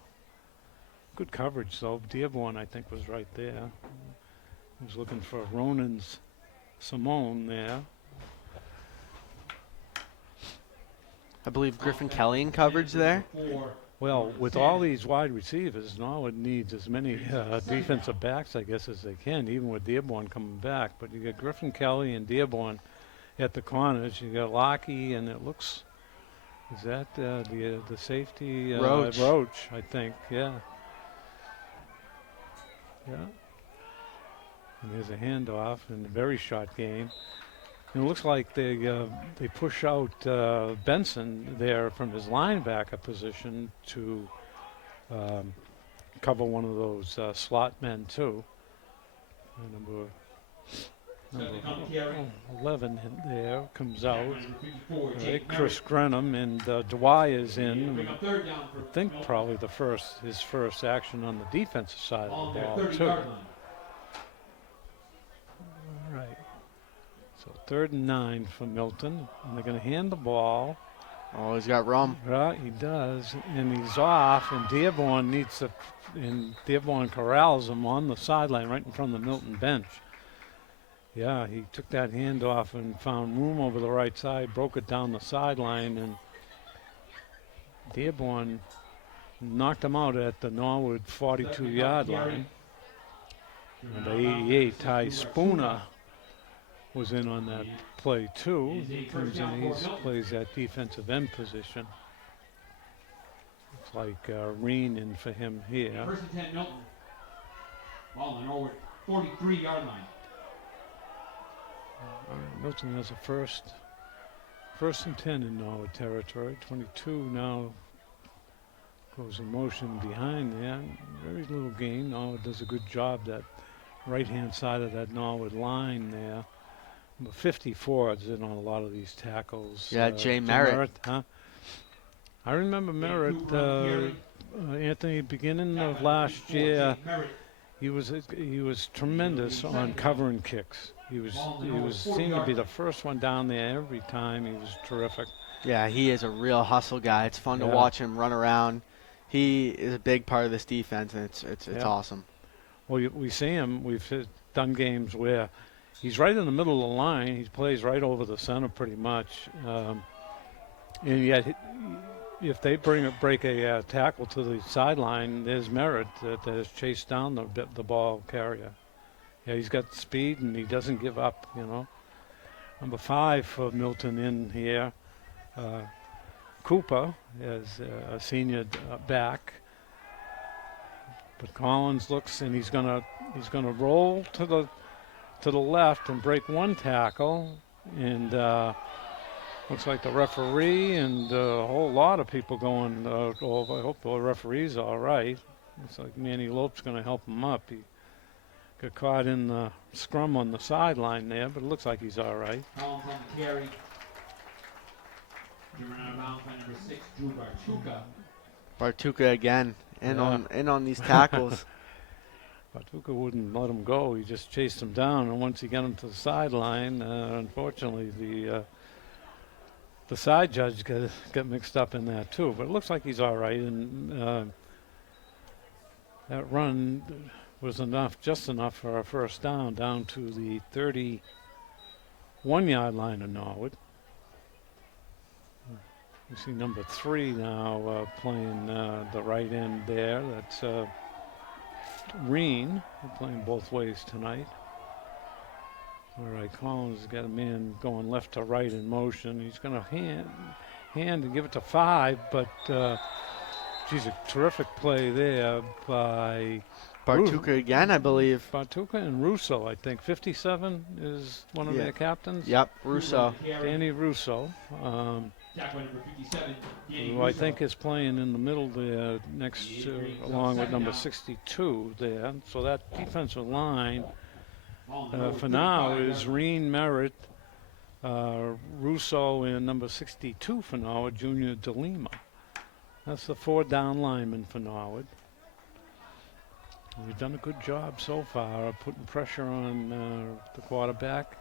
Good coverage, though. Dearborn, I think, was right there. He's looking for Ronan's Simone there. I believe Griffin Kelly in coverage there. Well, with all these wide receivers, Norwood needs as many defensive backs, I guess, as they can, even with Dearborn coming back. But you got Griffin Kelly and Dearborn at the corners. You got Lockey, and it looks, is that the safety? Roach, I think, yeah. Yeah. And there's a handoff in a very short game. And it looks like they push out Benson there from his linebacker position to cover one of those slot men too. Number 11 in there comes out. Right, Chris Grenham and Dwyer is in. I think probably his first action on the defensive side of the ball too. All right. So 3rd and 9 for Milton, and they're going to hand the ball. Oh, he's got rum. Right, he does, and he's off, and Dearborn corrals him on the sideline right in front of the Milton bench. Yeah, he took that handoff and found room over the right side, broke it down the sideline, and Dearborn knocked him out at the Norwood 42-yard line. Number 88, Ty Spooner, was in on that play too. He comes in, he plays that defensive end position. Looks like Reen in for him here. 1st and 10 Milton. Ball on Norwood 43-yard line. Milton has a first and 10 in Norwood territory. 22 now goes in motion behind there. Very little gain. Norwood does a good job that right-hand side of that Norwood line there. Number 54 is in on a lot of these tackles. Yeah, Jay Merritt. Huh? I remember Merritt, Anthony, beginning of last year, he was tremendous on covering kicks. He seemed to be the first one down there every time. He was terrific. Yeah, he is a real hustle guy. It's fun to watch him run around. He is a big part of this defense, and it's awesome. Well, we see him. We've done games where he's right in the middle of the line. He plays right over the center pretty much. And yet, if they break a tackle to the sideline, there's Merritt that has chased down the ball carrier. Yeah, he's got speed and he doesn't give up, you know. Number 5 for Milton in here. Cooper is a senior back. But Collins looks, and he's gonna roll to the left and break one tackle, and looks like the referee and a whole lot of people going over. I hope the referee's all right. Looks like Manny Lope's going to help him up. He got caught in the scrum on the sideline there, but it looks like he's all right. Collins on the carry. Given out of bounds by number 6, Drew Bartuka. Bartuka again, in on these tackles. Bartuka wouldn't let him go. He just chased him down, and once he got him to the sideline, unfortunately the side judge got mixed up in that too. But it looks like he's all right, and that run was just enough for a first down to the 31-yard line of Norwood. We see number 3 now playing the right end there. That's Reen. They're playing both ways tonight. All right, Collins has got a man going left to right in motion. He's going to hand and give it to 5, but geez, a terrific play there by Bartuka again, I believe. Bartuka and Russo, I think. 57 is one of their captains. Yep, Russo. Danny Russo. Who I think is playing in the middle there next along with number 62 there. So that defensive line for now is Reen, Merritt, Russo, and number 62 for Norwood, Junior DeLima. That's the 4 down linemen for Norwood. We've done a good job so far of putting pressure on the quarterback.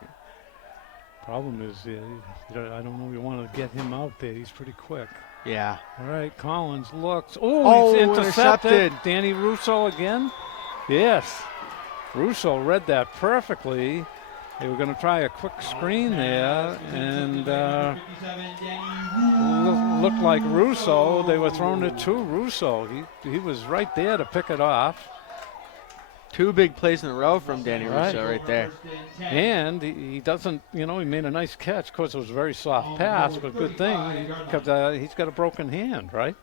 Problem is, I don't know, we want to get him out there. He's pretty quick. Yeah. All right, Collins looks. Oh, he's intercepted. Danny Russo again? Yes. Russo read that perfectly. They were going to try a quick screen there, and looked like Russo. They were throwing it to Russo. He was right there to pick it off. 2 big plays in a row from Danny Russo right there. And he doesn't, he made a nice catch. Of course, it was a very soft pass, but good thing because he's got a broken hand, right?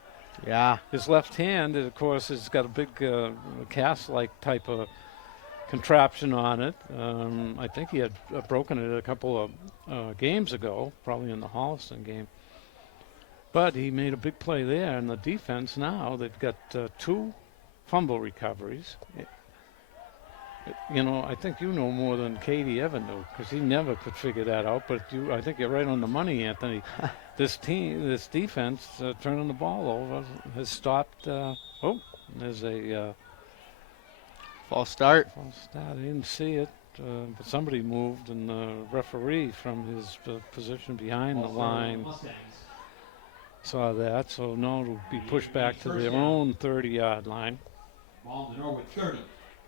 Yeah. His left hand, of course, has got a big cast-like type of contraption on it. I think he had broken it a couple of games ago, probably in the Holliston game. But he made a big play there, and the defense now, they've got 2 fumble recoveries. I think you know more than Katie ever knew, because he never could figure that out. But I think you're right on the money, Anthony. This defense, turning the ball over, has stopped. There's a false start. I didn't see it, but somebody moved, and the referee from his position behind the line saw that. So now it'll be pushed back to their own 30-yard line. Ball to Norwood 30.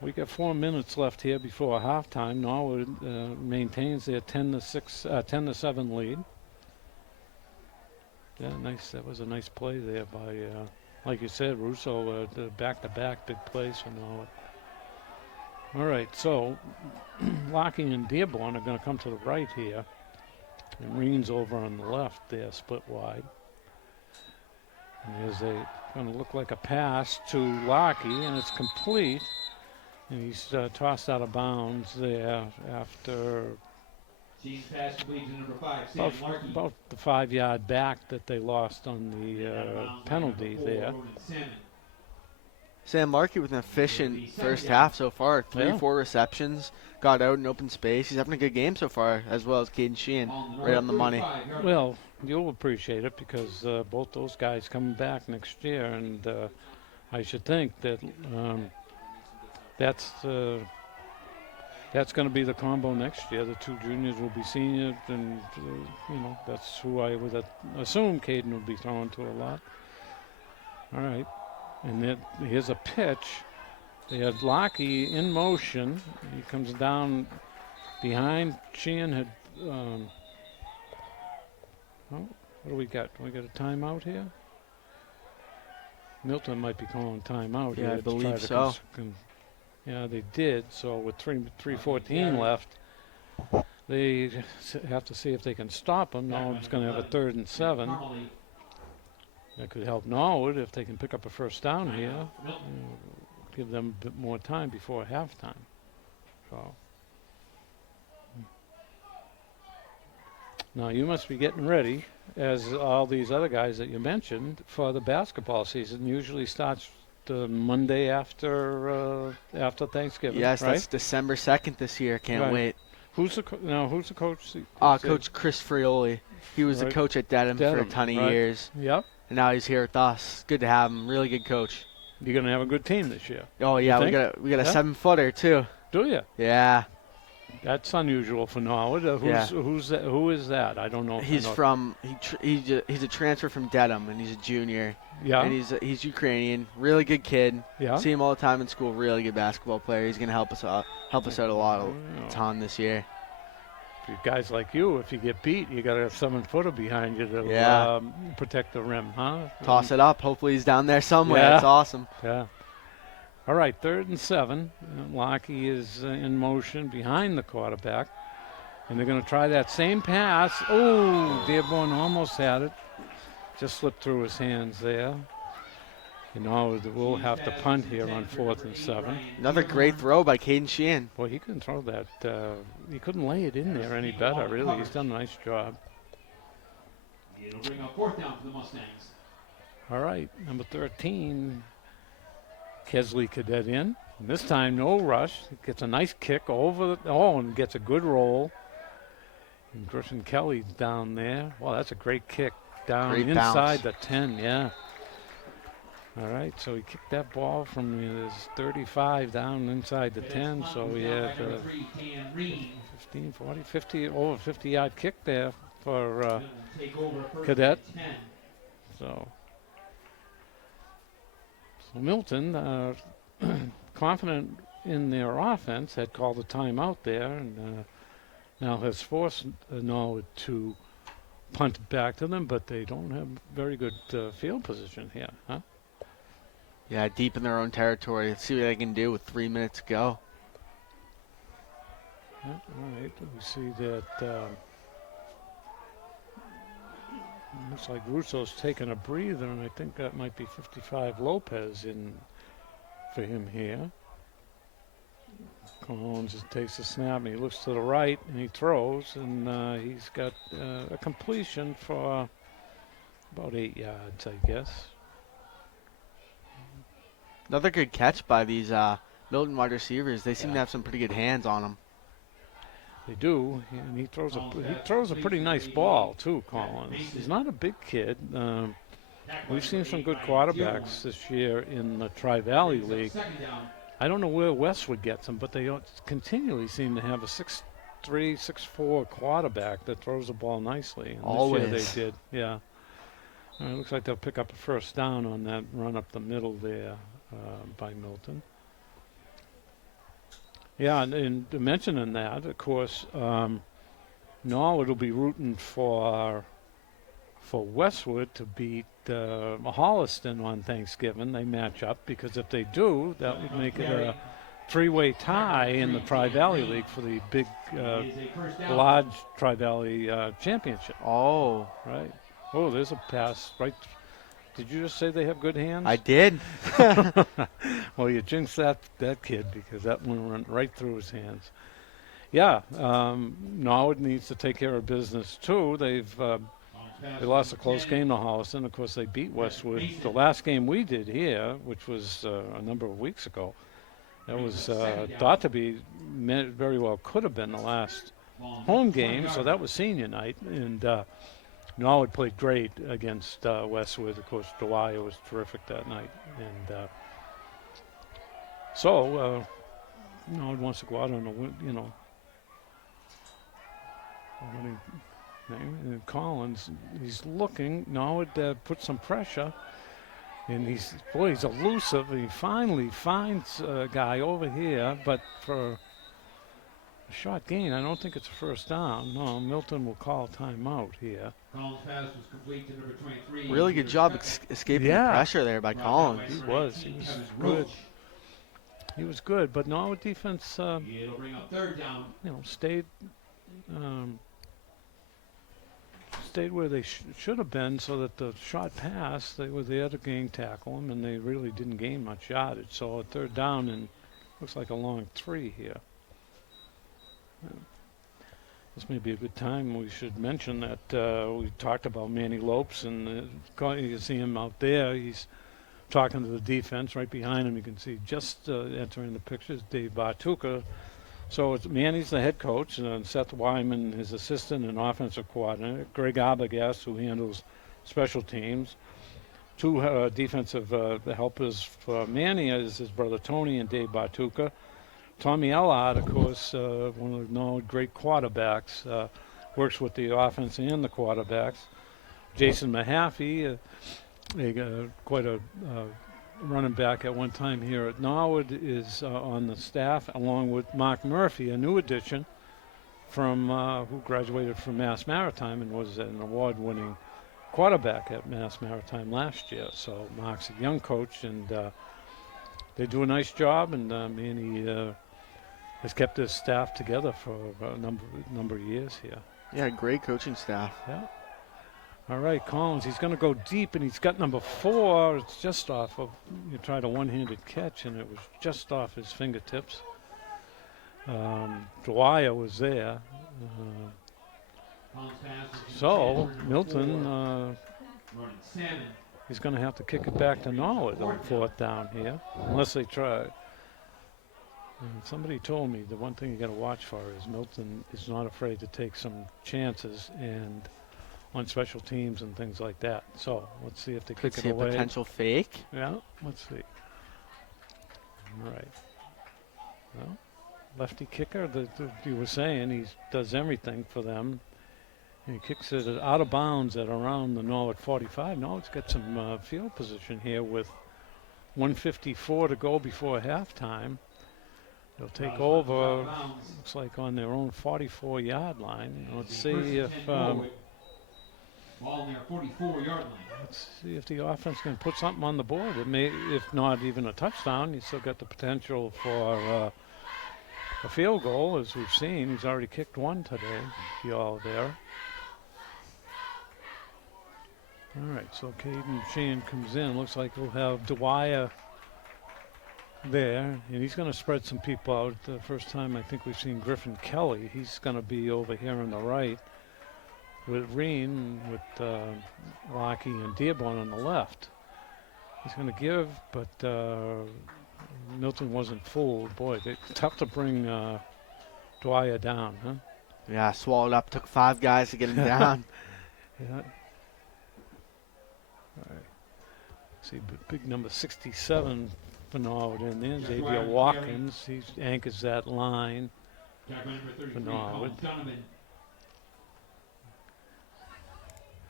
We got 4 minutes left here before halftime. Norwood maintains their 10-7 lead. Yeah, nice. That was a nice play there by, like you said, Russo. The back-to-back big plays for Norwood. All right, so Locking and Dearborn are going to come to the right here. And Reen's over on the left there, split wide. And there's going to look like a pass to Lockey, and it's complete. And he's tossed out of bounds there after about the 5-yard back that they lost on the penalty there. Sam Larkey with an efficient first half so far. 3-4 receptions, got out in open space. He's having a good game so far, as well as Caden Sheehan, right on the money. Well, you'll appreciate it because both those guys coming back next year, and I should think that that's going to be the combo next year. The 2 juniors will be seniors, and that's who I would assume Caden will be throwing to a lot. All right. And then here's a pitch. They had Lockey in motion. He comes down behind. Sheehan had. What do we got? Do we got a timeout here? Milton might be calling timeout. Yeah, here I believe so. Yeah, they did. So with 3:14 left, they have to see if they can stop him. Now it's going to have a 3rd and 7. That could help Norwood if they can pick up a first down here. Give them a bit more time before halftime. So now you must be getting ready, as all these other guys that you mentioned, for the basketball season. Usually starts the Monday after Thanksgiving. Yes, right? That's December 2nd this year. Can't wait. Who's the coach? Coach Chris Frioli. He was the coach at Dedham for a ton of years. Yep. And now he's here with us. Good to have him. Really good coach. You're gonna have a good team this year. Oh yeah, we got a 7-footer too. Do you? Yeah. That's unusual for Norwood. Who is that? I don't know. He's a transfer from Dedham, and he's a junior. Yeah. And he's Ukrainian. Really good kid. Yeah. See him all the time in school. Really good basketball player. He's gonna help us out a ton this year. Guys like you, if you get beat, you got a 7-footer behind you to protect the rim, huh? Toss it up. Hopefully he's down there somewhere. Yeah. That's awesome. Yeah. All right, 3rd and 7. Lockey is in motion behind the quarterback. And they're going to try that same pass. Oh, Dearborn almost had it. Just slipped through his hands there. We'll have to punt here on 4th and 7. Another great throw by Caden Sheehan. Boy, he couldn't throw that. He couldn't lay it in there any better, really. He's done a nice job. It'll bring up 4th down for the Mustangs. All right, number 13, Kesley Cadet in. And this time, no rush. He gets a nice kick over and gets a good roll. And Christian Kelly's down there. Wow, that's a great kick down Great inside bounce. the 10, yeah. All right, so he kicked that ball from his 35 down inside the 10, so he had 15, 40, 50, over 50-yard kick there for Cadet. So Milton, confident in their offense had called a timeout there, and now has forced Norwood to punt it back to them, but they don't have very good field position here, huh? Yeah, deep in their own territory. Let's see what they can do with 3 minutes to go. Yeah, all right, we see that looks like Russo's taking a breather, and I think that might be 55 Lopez in for him here. Collins just takes a snap, and he looks to the right, and he throws, and he's got a completion for about 8 yards, I guess. Another good catch by these Milton wide receivers. They seem to have some pretty good hands on them. They do, and he throws a pretty nice ball too, Collins. He's not a big kid. We've seen some good quarterbacks this year in the Tri-Valley League. I don't know where Westwood gets them, but they continually seem to have a 6'3", 6'4" quarterback that throws the ball nicely. And Always. this year they did, yeah. It looks like they'll pick up a first down on that run up the middle there by Milton. Yeah, and mentioning that, of course, Norwood will be rooting for Westwood to beat Holliston on Thanksgiving. They match up because if they do, that would make it a three-way tie in the Tri-Valley League for the big, large Tri-Valley championship. Oh. Right. Oh, there's a pass right. Did you just say they have good hands? I did. Well, you jinxed that kid because that one went right through his hands. Yeah, Norwood needs to take care of business too. They lost a close game to Holliston. Of course, they beat Westwood. The last game we did here, which was a number of weeks ago, that was thought to be, very well could have been the last home game. So that was senior night, and Norwood played great against Westwood. Of course, Dwyer was terrific that night, and so Norwood wants to go out on a win, winning. And Collins, he's looking. Norwood put some pressure, and he's elusive. He finally finds a guy over here, but for a short gain, I don't think it's a first down. No, Milton will call timeout here. Collins' pass was complete to number 23. Really good job escaping the pressure there by Collins. He was good. He was good, but Norwood defense, It'll bring up third down. stayed where they should have been, so that the shot pass, they were there to tackle him, and they really didn't gain much yardage. So a third down, and looks like a long 3 here. This may be a good time. We should mention that we talked about Manny Lopes, and you can see him out there. He's talking to the defense. Right behind him, you can see just entering the pictures, Dave Bartuca. So it's Manny's the head coach, and Seth Wyman, his assistant and offensive coordinator. Greg Arbogast, who handles special teams. 2 defensive helpers for Manny is his brother Tony and Dave Bartuca. Tommy Ellard, of course, one of the great quarterbacks, works with the offense and the quarterbacks. Jason Mahaffey, quite a running back at one time here at Norwood, is on the staff, along with Mark Murphy, a new addition from who graduated from Mass Maritime and was an award-winning quarterback at Mass Maritime last year. So Mark's a young coach, and they do a nice job, and Manny has kept his staff together for a number of years here. Yeah, great coaching staff. Yeah. All right, Collins, he's going to go deep, and he's got number 4. It's just off of, you tried a one-handed catch, and it was just off his fingertips. Dwyer was there. So Milton, he's going to have to kick it back to Norwood on 4th down here, unless they try. And somebody told me the one thing you got to watch for is Milton is not afraid to take some chances and on special teams and things like that. So let's see if they Could kick see it a away. potential fake. Yeah, let's see. All right. Well, lefty kicker, you were saying, he does everything for them. And he kicks it out of bounds at around the Norwood 45. Norwood's got some field position here with 1:54 to go before halftime. They'll take over, looks like on their own 44-yard line. Let's see if Ball near 44-yard line. let's see if the offense can put something on the board. It may, if not even a touchdown, he's still got the potential for a field goal, as we've seen. He's already kicked one today, y'all there. All right, so Caden Sheehan comes in. Looks like we'll have Dwyer there, and he's going to spread some people out. The first time I think we've seen Griffin Kelly. He's going to be over here on the right with Reen, with Rocky and Dearborn on the left. He's going to give, but Milton wasn't fooled. Boy, it's tough to bring Dwyer down, huh? Yeah, swallowed up. Took 5 guys to get him down. Yeah. All right. See, big number 67 for Norwood in there. Xavier Watkins, he anchors that line for Norwood.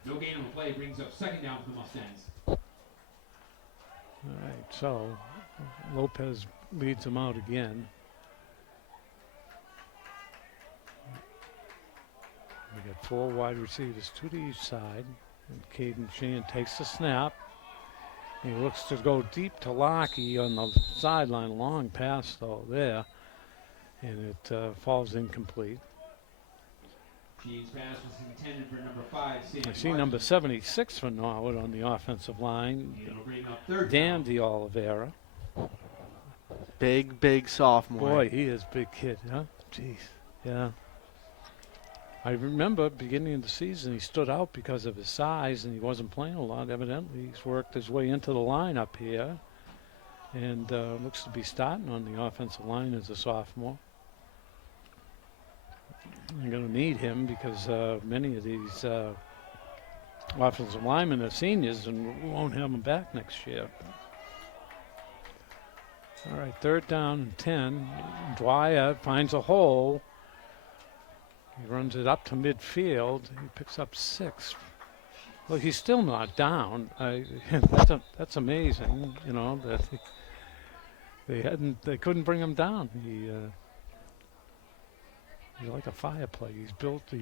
No gain on the play brings up second down for the Mustangs. All right, so Lopez leads them out again. We got 4 wide receivers, 2 to each side. And Caden Sheehan takes the snap. He looks to go deep to Lockey on the sideline. Long pass, though, there. And it falls incomplete. Sheehan's pass was intended for number 5, Sam I see Martin. number 76 for Norwood on the offensive line. It'll bring up third Dan down. D'Oliveira. Big sophomore. Boy, he is a big kid, huh? Jeez, yeah. I remember beginning of the season he stood out because of his size and he wasn't playing a lot. Evidently, he's worked his way into the lineup here and looks to be starting on the offensive line as a sophomore. I'm going to need him because many of these offensive linemen are seniors and we won't have them back next year. All right, 3rd down and 10. Dwyer finds a hole. He runs it up to midfield. He picks up 6. Well, he's still not down. That's amazing. You know that they couldn't bring him down. He's like a fire plug. He's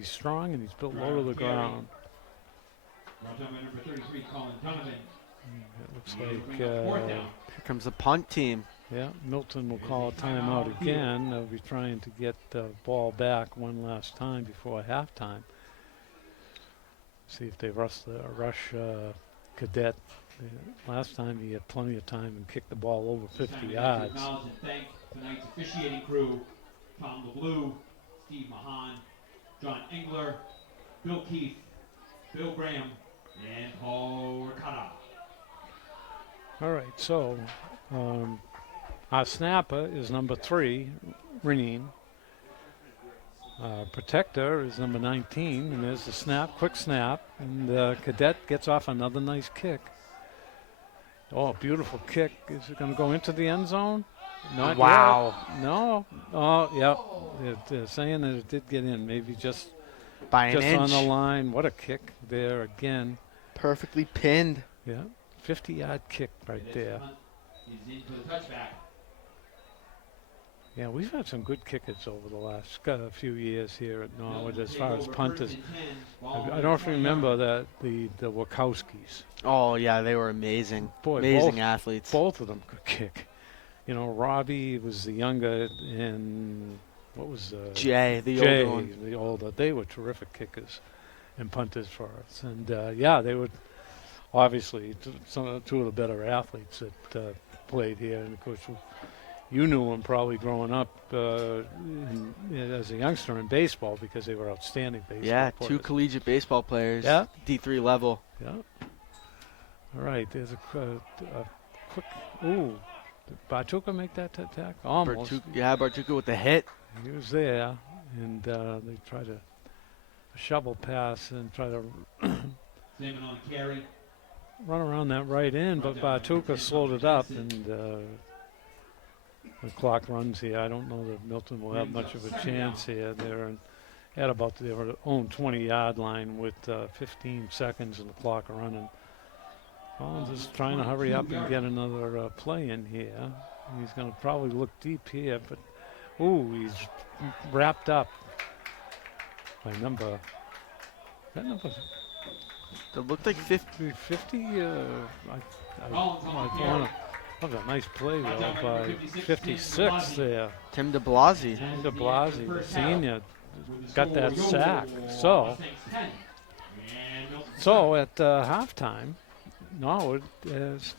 strong and he's built low to the ground. Brought down by number 33, Colin Donovan. It looks It'll like bring up 4th down. Here comes the punt team. yeah, Milton will call a timeout again. They'll be trying to get the ball back one last time before halftime. See if they rush Cadet. Last time he had plenty of time and kicked the ball over 50 Time yards. to acknowledge and thank tonight's officiating crew: Tom LeBlue, Steve Mahan, John Engler, Bill Keith, Bill Graham, and Paul Ricotta. All right, so our snapper is number 3, Reneen. Protector is number 19, and there's the snap, quick snap, and Cadet gets off another nice kick. Oh, beautiful kick. Is it going to go into the end zone? Not Wow. yet. No. Oh, yeah. They're saying that it did get in, maybe just By an inch. on the line. What a kick there again. Perfectly pinned. Yeah, 50-yard kick right there. He's in for the touchback. Yeah, we've had some good kickers over the last few years here at Norwood as far as punters. I don't know if you remember that the Wachowskis. Oh, yeah, they were amazing. Boy, amazing athletes. Both of them could kick. You know, Robbie was the younger, and what was Jay, the Jay, older one. the older. They were terrific kickers and punters for us. And yeah, they would obviously two of the better athletes that played here. And of course, you knew them probably growing up as a youngster in baseball because they were outstanding baseball players. 2 collegiate baseball players. Yeah. D3 level. Yeah. All right, there's a quick. Ooh, did Bartuka make that tackle? Almost. Bartuka with the hit. He was there, and they tried a shovel pass and try to Salmon on carry. run around that right end, but Bartuka slowed it up, and the clock runs here. I don't know that Milton will have much of a chance here. They're at about their own 20-yard line with 15 seconds and the clock running. Collins is trying to hurry up and get another play in here. He's going to probably look deep here, but Ooh, he's wrapped up by number. That number It looked like 50. 50. That was a nice play though by 56 there. Tim DeBlasi. Tim DeBlasi, the senior, got that sack. So at halftime, Norwood has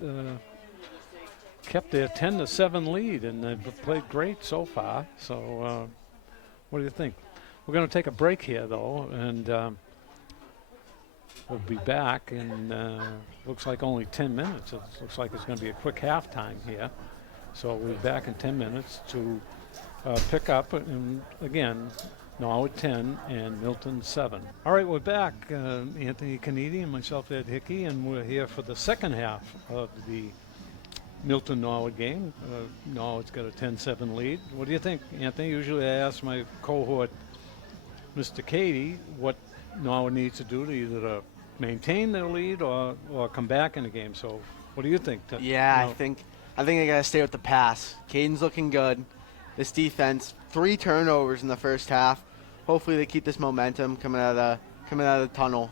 kept their 10-7 lead, and they've played great so far. So what do you think? We're going to take a break here, though, and we'll be back in, looks like only 10 minutes. It looks like it's going to be a quick halftime here. So we'll be back in 10 minutes to pick up, and again, Norwood 10 and Milton 7. All right, we're back. Anthony Conidi and myself, Ed Hickey, and we're here for the second half of the Milton-Norwood game. Norwood's got a 10-7 lead. What do you think, Anthony? Usually I ask my cohort, Mr. Katie, what Norwood needs to do to either maintain their lead or come back in the game. So what do you think? Yeah, I think they got to stay with the pass. Caden's looking good. This defense, 3 turnovers in the first half. Hopefully they keep this momentum coming out of the tunnel.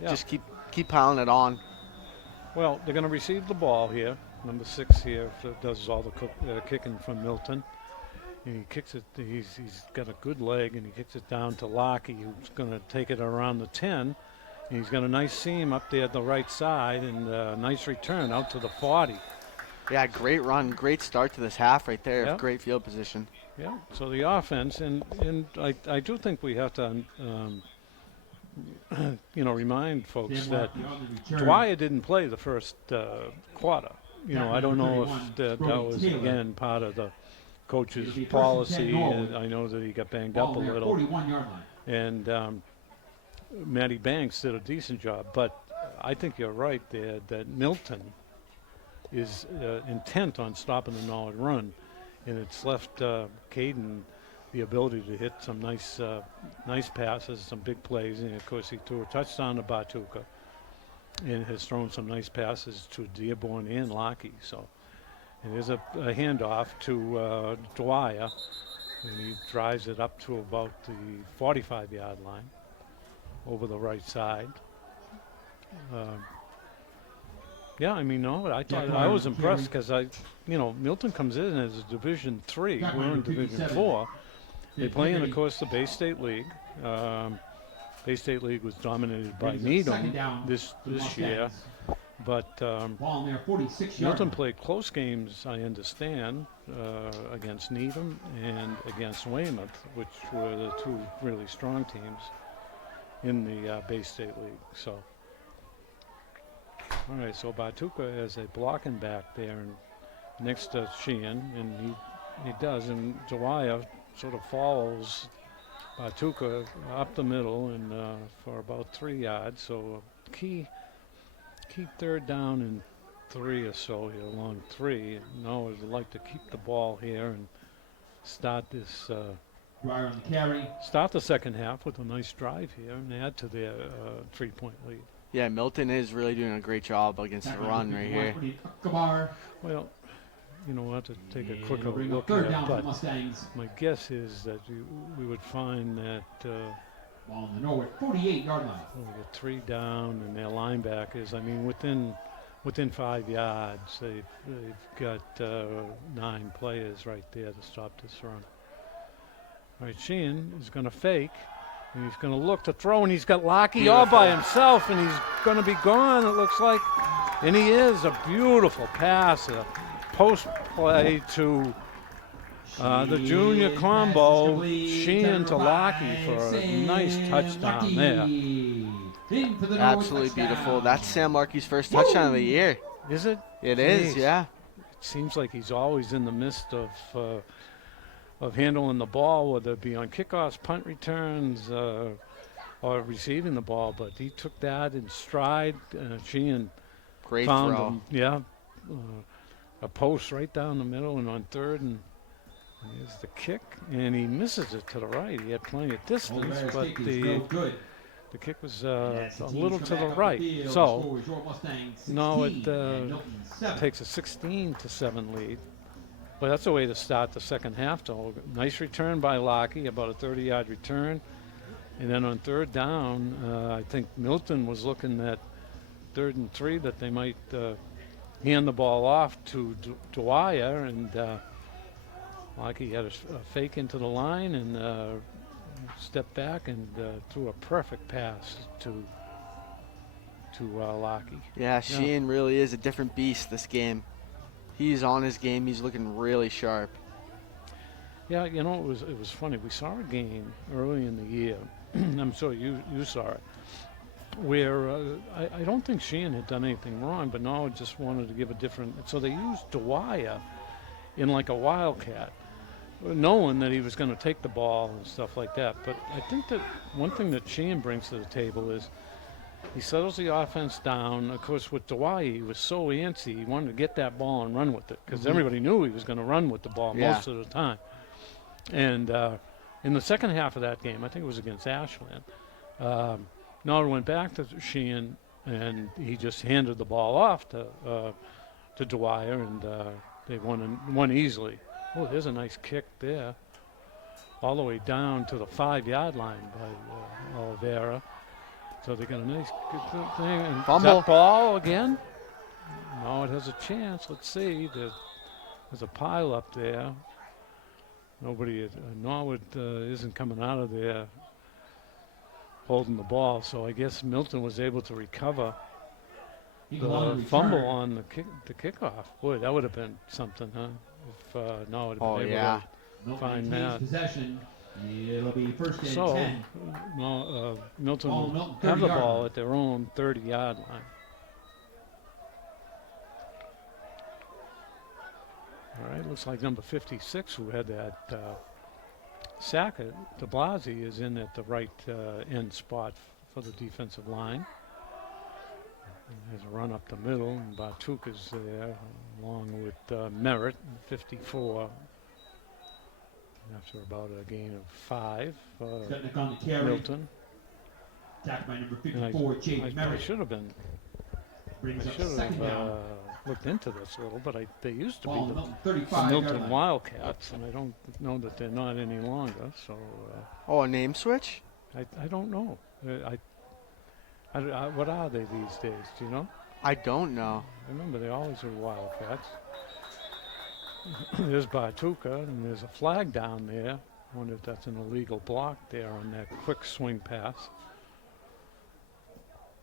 Just keep piling it on. Well, they're going to receive the ball here. Number 6 here does all the kicking from Milton. And he kicks it. He's got a good leg, and he kicks it down to Lockie, who's going to take it around the 10. And he's got a nice seam up there at the right side, and a nice return out to the 40. Yeah, great run, great start to this half right there. Yep. Great field position. Yeah. So the offense, and I do think we have to, remind folks that Dwyer didn't play the first quarter. I don't know if that was again part of the coach's policy. I know that he got banged up a little, and Matty Banks did a decent job. But I think you're right there that Milton is intent on stopping the Norwood run, and it's left Caden the ability to hit some nice passes, some big plays, and of course he threw a touchdown to Batuka, and has thrown some nice passes to Dearborn and Lockie. So, and there's a handoff to Dwyer, and he drives it up to about the 45-yard line over the right side. I thought I was impressed because Milton comes in as a Division III. We're in Division 4. They play in, of course, the Bay State League. Bay State League was dominated by Needham this year, but Milton played close games, I understand, against Needham and against Weymouth, which were the 2 really strong teams in the Bay State League. So. All right, so Batuka has a blocking back there and next to Sheehan, and he does, and Dwyer sort of follows Batuka up the middle and for about 3 yards. So key 3rd down and 3 or so here, along 3. Norwood would like to keep the ball here and start this. Start the second half with a nice drive here and add to their 3-point lead. Yeah, Milton is really doing a great job against the run right here. Well, we'll have to take a quicker look at it, but my guess is that we would find that on the Norwood 48-yard line. We get 3 down, and their linebackers, within 5 yards, they've got 9 players right there to stop this run. All right, Sheehan is going to fake. And he's going to look to throw, and he's got Lockie all by himself, and he's going to be gone, it looks like. And he is. A beautiful pass, a post play to the junior combo, Sheehan to Lockie for a nice touchdown there. Absolutely beautiful. That's Sam Larkey's first touchdown of the year. Is it? It is, yeah. It seems like he's always in the midst of handling the ball, whether it be on kickoffs, punt returns, or receiving the ball. But he took that in stride. Sheehan Great found throw. him. Yeah, a post right down the middle, and on 3rd, and here's the kick, and he misses it to the right. He had plenty of distance, but the kick was a little to the right. So now it takes a 16-7 lead. Well, that's the way to start the second half, though. Nice return by Lockey, about a 30-yard return. And then on third down, I think Milton was looking at 3rd and 3 that they might hand the ball off to Dwyer, and Lockey had a fake into the line and stepped back and threw a perfect pass to Lockey. Yeah, Sheehan really is a different beast this game. He's on his game. He's looking really sharp. Yeah, you know, it was funny. We saw a game early in the year. I'm sure you saw it, where I don't think Sheehan had done anything wrong, but Norwood just wanted to give a different. So they used Dwyer in like a wildcat, knowing that he was going to take the ball and stuff like that. But I think that one thing that Sheehan brings to the table is he settles the offense down. Of course, with Dwyer, he was so antsy. He wanted to get that ball and run with it because everybody knew he was going to run with the ball most of the time. And in the second half of that game, I think it was against Ashland, Norwood went back to Sheehan, and he just handed the ball off to Dwyer, and they won easily. Oh, there's a nice kick there, all the way down to the 5-yard line by Oliveira. So they got a nice good thing. And Fumble. That ball again? No, it has a chance. Let's see. There's a pile up there. Nobody, Norwood isn't coming out of there holding the ball. So I guess Milton was able to recover the fumble on the kickoff. Boy, that would have been something, huh? If Norwood had been able to find that. Possession. It'll be 1st and So, 10. Milton Milton, have the 30-yard ball line. at their own 30-yard line. All right, looks like number 56, who had that sack at de Blasi, is in at the right end spot for the defensive line. And there's a run up the middle, and Bartuka's there, along with Merritt, 54. After about a gain of 5, Setnik on the carry. Milton. Attacked by number 54, Jake I Merritt. should have been. Brings I up should 2nd down. have looked into this a little, but they used to Ball be on the the 35-yard Milton line. Wildcats, and I don't know that they're not any longer. So Oh, a name switch? I don't know. What are they these days? Do you know? I don't know. I remember they always were Wildcats. There's Bartuka, and there's a flag down there. I wonder if that's an illegal block there on that quick swing pass.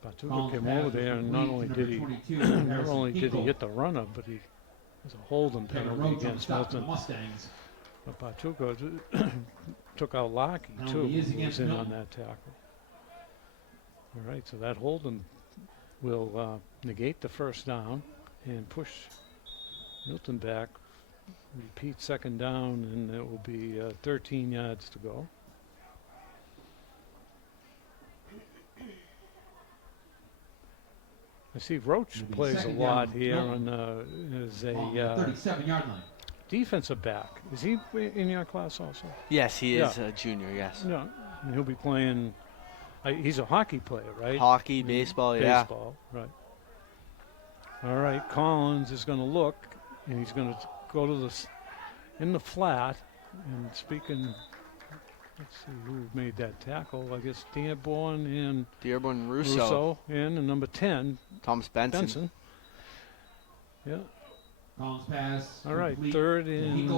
Bartuka came over there, and not only did he hit the runner, but he was a holding penalty against Milton. Mustangs. But Bartuka took out Lockey too, Penalty is who was against in on Milton. that tackle. All right, so that holding will negate the first down and push Milton back. Repeat 2nd down, and it will be 13 yards to go. I see Roach It'll be plays a 2nd lot down, here Milton. as Ball on the a 37-yard line. defensive back. Is he in your class also? Yes, he is Yeah. a junior, yes. No, and he'll be playing. He's a hockey player, right? Hockey, baseball, yeah. Baseball, right. All right, Collins is going to look, and he's going to go to in the flat. And speaking, let's see who made that tackle. I guess Dearborn and Dearborn Russo and number 10, Thomas Benson. Benson. Yeah. Collins pass. All right, complete. 3rd and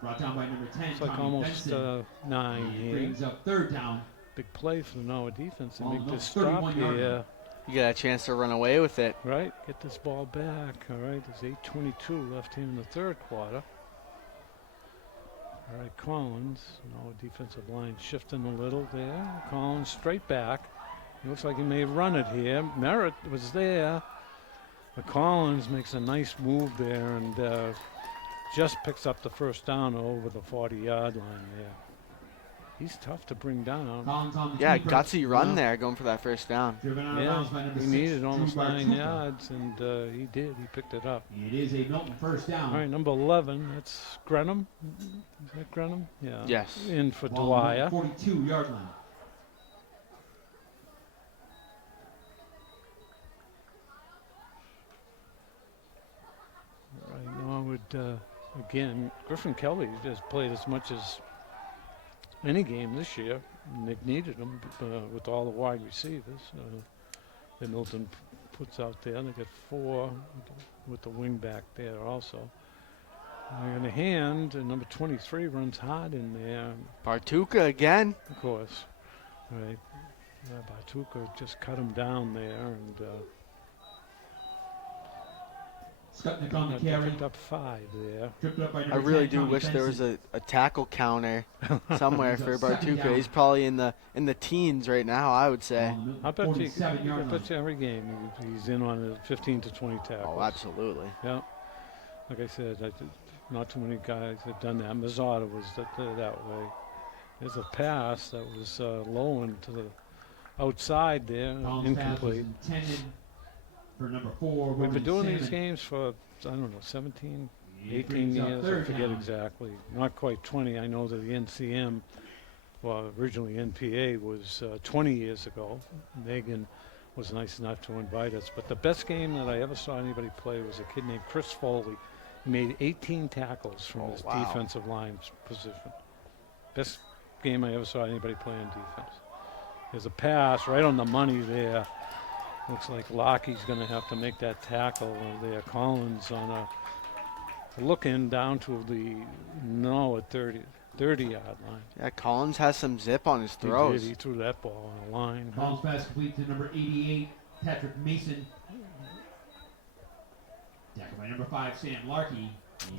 Brought down by number 10, it's like Tommy almost Benson. 9 He here. brings up 3rd down. Big play for the Norwood defense to Ball make on the this stop 31-yard here. line. You got a chance to run away with it. Right, get this ball back. All right, there's 8:22 left here in the 3rd quarter. All right, Collins, defensive line shifting a little there. Collins straight back. It looks like he may run it here. Merritt was there. But Collins makes a nice move there and just picks up the first down over the 40-yard line there. He's tough to bring down. Collins on the Yeah, keeper. gutsy run Yeah. there going for that first down. Driven out of Yeah, bounds by number he 6, needed almost Drew 9 Bartuka. yards, and he did. He picked it up. It is a Milton 1st down. All right, number 11, that's Grenham. Is that Grenham? Yeah. Yes. In for Ball Dwyer. on the 42-yard line. Right, Norwood again, Griffin Kelly has played as much as any game this year. And they've needed him with all the wide receivers that Milton puts out there. They got 4 with the wing back there also. And a hand, and number 23 runs hard in there. Bartuka again. Of course. Right. Bartuka just cut him down there, and Skutnik on the carry. picked up 5 there. Tripped up by I number really 10, do Tommy wish there was Benson. a tackle counter somewhere for Second Bartuka. down. He's probably in the teens right now, I would say. On the I bet you 47-yard line. every game he's in on a 15 to 20 tackles. Oh, absolutely. Yeah. Like I said, not too many guys have done that. Mazzata was that way. There's a pass that was low into the outside there, Collins' pass was incomplete. intended for number 4. We've been Roman doing these Salmon. games for, I don't know, 17, He 18 brings up years. I third forget down. exactly. Not quite 20. I know that the NCM, well, originally NPA was 20 years ago. Meghan was nice enough to invite us. But the best game that I ever saw anybody play was a kid named Chris Foley. He made 18 tackles from his wow. defensive line position. Best game I ever saw anybody play on defense. There's a pass right on the money there. Looks like Lockie's going to have to make that tackle there. Collins on a look-in down to the, no, at 30-yard line. Yeah, Collins has some zip on his He throws. did. He threw that ball on the line. Collins' pass complete to number 88, Patrick Mason. Tackled by number 5, Sam Larkey.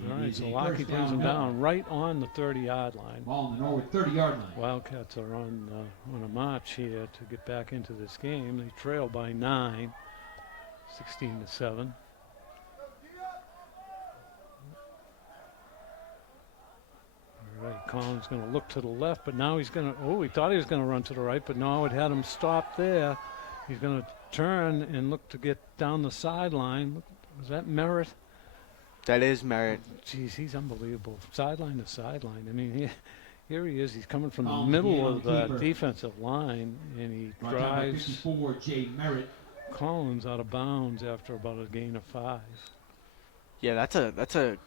All It right, is so a Lockie first brings him Milton. down right on the 30-yard line. Ball on the Norwood 30-yard line. Wildcats are on a march here to get back into this game. They trail by 9, 16-7. All right, Collins going to look to the left, but now he's going to, he thought he was going to run to the right, but now it had him stop there. He's going to turn and look to get down the sideline. Was that Merritt? That is Merritt. Geez, he's unbelievable. Sideline to sideline. I mean, here he is. He's coming from the Collins middle again on of the the keeper. defensive line, and he Brought down by drives 54, Jay Merritt. Collins out of bounds after about a gain of 5. Yeah, that's a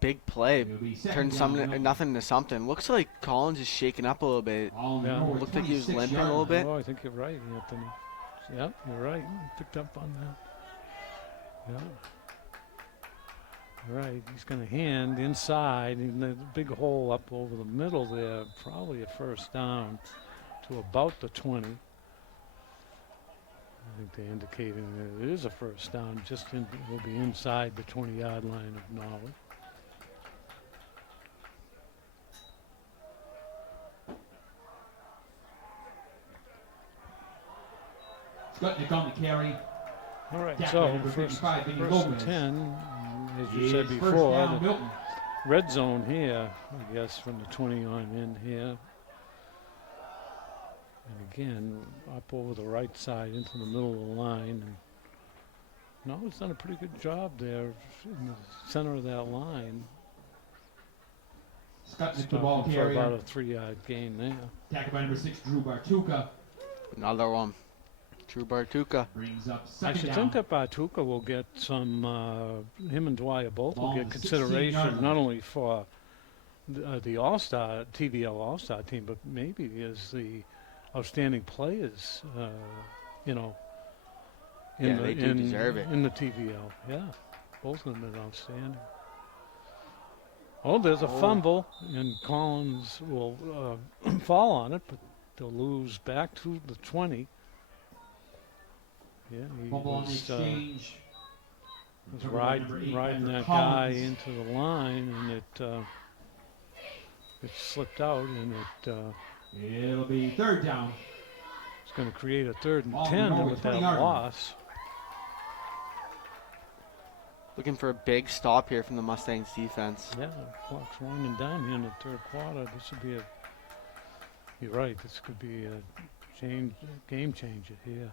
big play. It'll be second Turn down, something Milton. nothing into something. Looks like Collins is shaking up a little bit. Ball on the Yeah. Norwood Looked like he was 26 limping a yard little line. bit. Oh, I think you're right, Anthony. Yep, you're right. You picked up on that. Yeah. All right, he's going to hand inside, and the big hole up over the middle there, probably a first down to about the 20. I think they're indicating that it is a first down, it will be inside the 20-yard line of Norwood. Skutnik on the carry. All right, Tackle so number first 55, Vinny and Gomez. 10, as you Is said first before, down, the Milton. red zone here, I guess, from the 20 on in here. And again, up over the right side into the middle of the line. And Norwood's done a pretty good job there in the center of that line. Skutnik the ball Stopping for about carrier. a 3-yard gain there. Tackled by number 6, Drew Bartuka. Another one. True Bartuka. Brings up I second should down. think that Bartuka will get some, him and Dwyer both will Ball get on the 16-yard consideration line. not only for the All-Star, TVL All-Star team, but maybe as the outstanding players, in Yeah, the, they do in, deserve it. in the TVL. Yeah, both of them are outstanding. Oh, there's a fumble, and Collins will fall on it, but they'll lose back to the 20. Yeah, he Fumble on the was exchange. was Recovered by number 8, riding Patrick that guy Collins. into the line, and it slipped out, and It'll be third down. it's going to create a 3rd and Ball on the 10 Norwood with that 20-yard line. loss. Looking for a big stop here from the Mustangs defense. Yeah, the clock's winding down here in the 3rd quarter. This would be you're right, this could be a game changer here.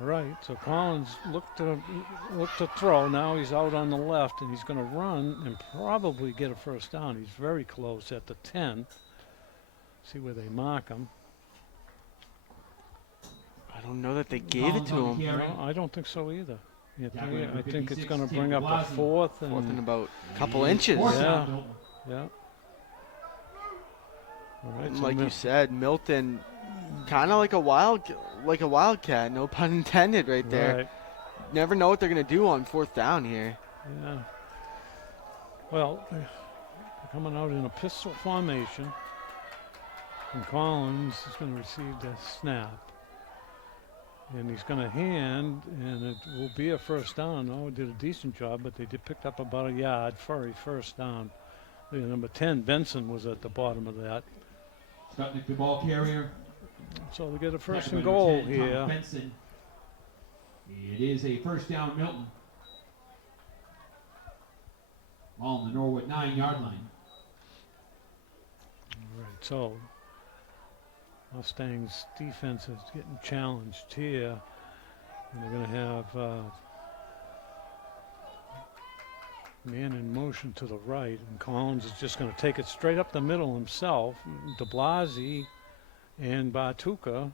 All right, so Collins looked to throw. Now he's out on the left, and he's going to run and probably get a first down. He's very close at the 10. See where they mark him. I don't know that they gave it to him. Carry. No, I don't think so either. I think it's going to bring up a fourth. Fourth and And about a couple inches. yeah, yeah. All right, so Like you said, Milton, kind of like a wildcat. No pun intended, right there. Right. Never know what they're gonna do on fourth down here. Yeah. Well, they're coming out in a pistol formation, and Collins is going to receive the snap, and he's going to hand, and it will be a first down. Norwood did a decent job, but they did pick up about a yard for a first down. The number 10, Benson, was at the bottom of that. Sputnik, the ball carrier. So they get a first Tackle and number goal 10, Tom here. Benson. It is a first down, Milton. All on the Norwood 9-yard line. All right, so Mustang's defense is getting challenged here, and they're going to have man in motion to the right, and Collins is just going to take it straight up the middle himself. De Blasi and Bartuca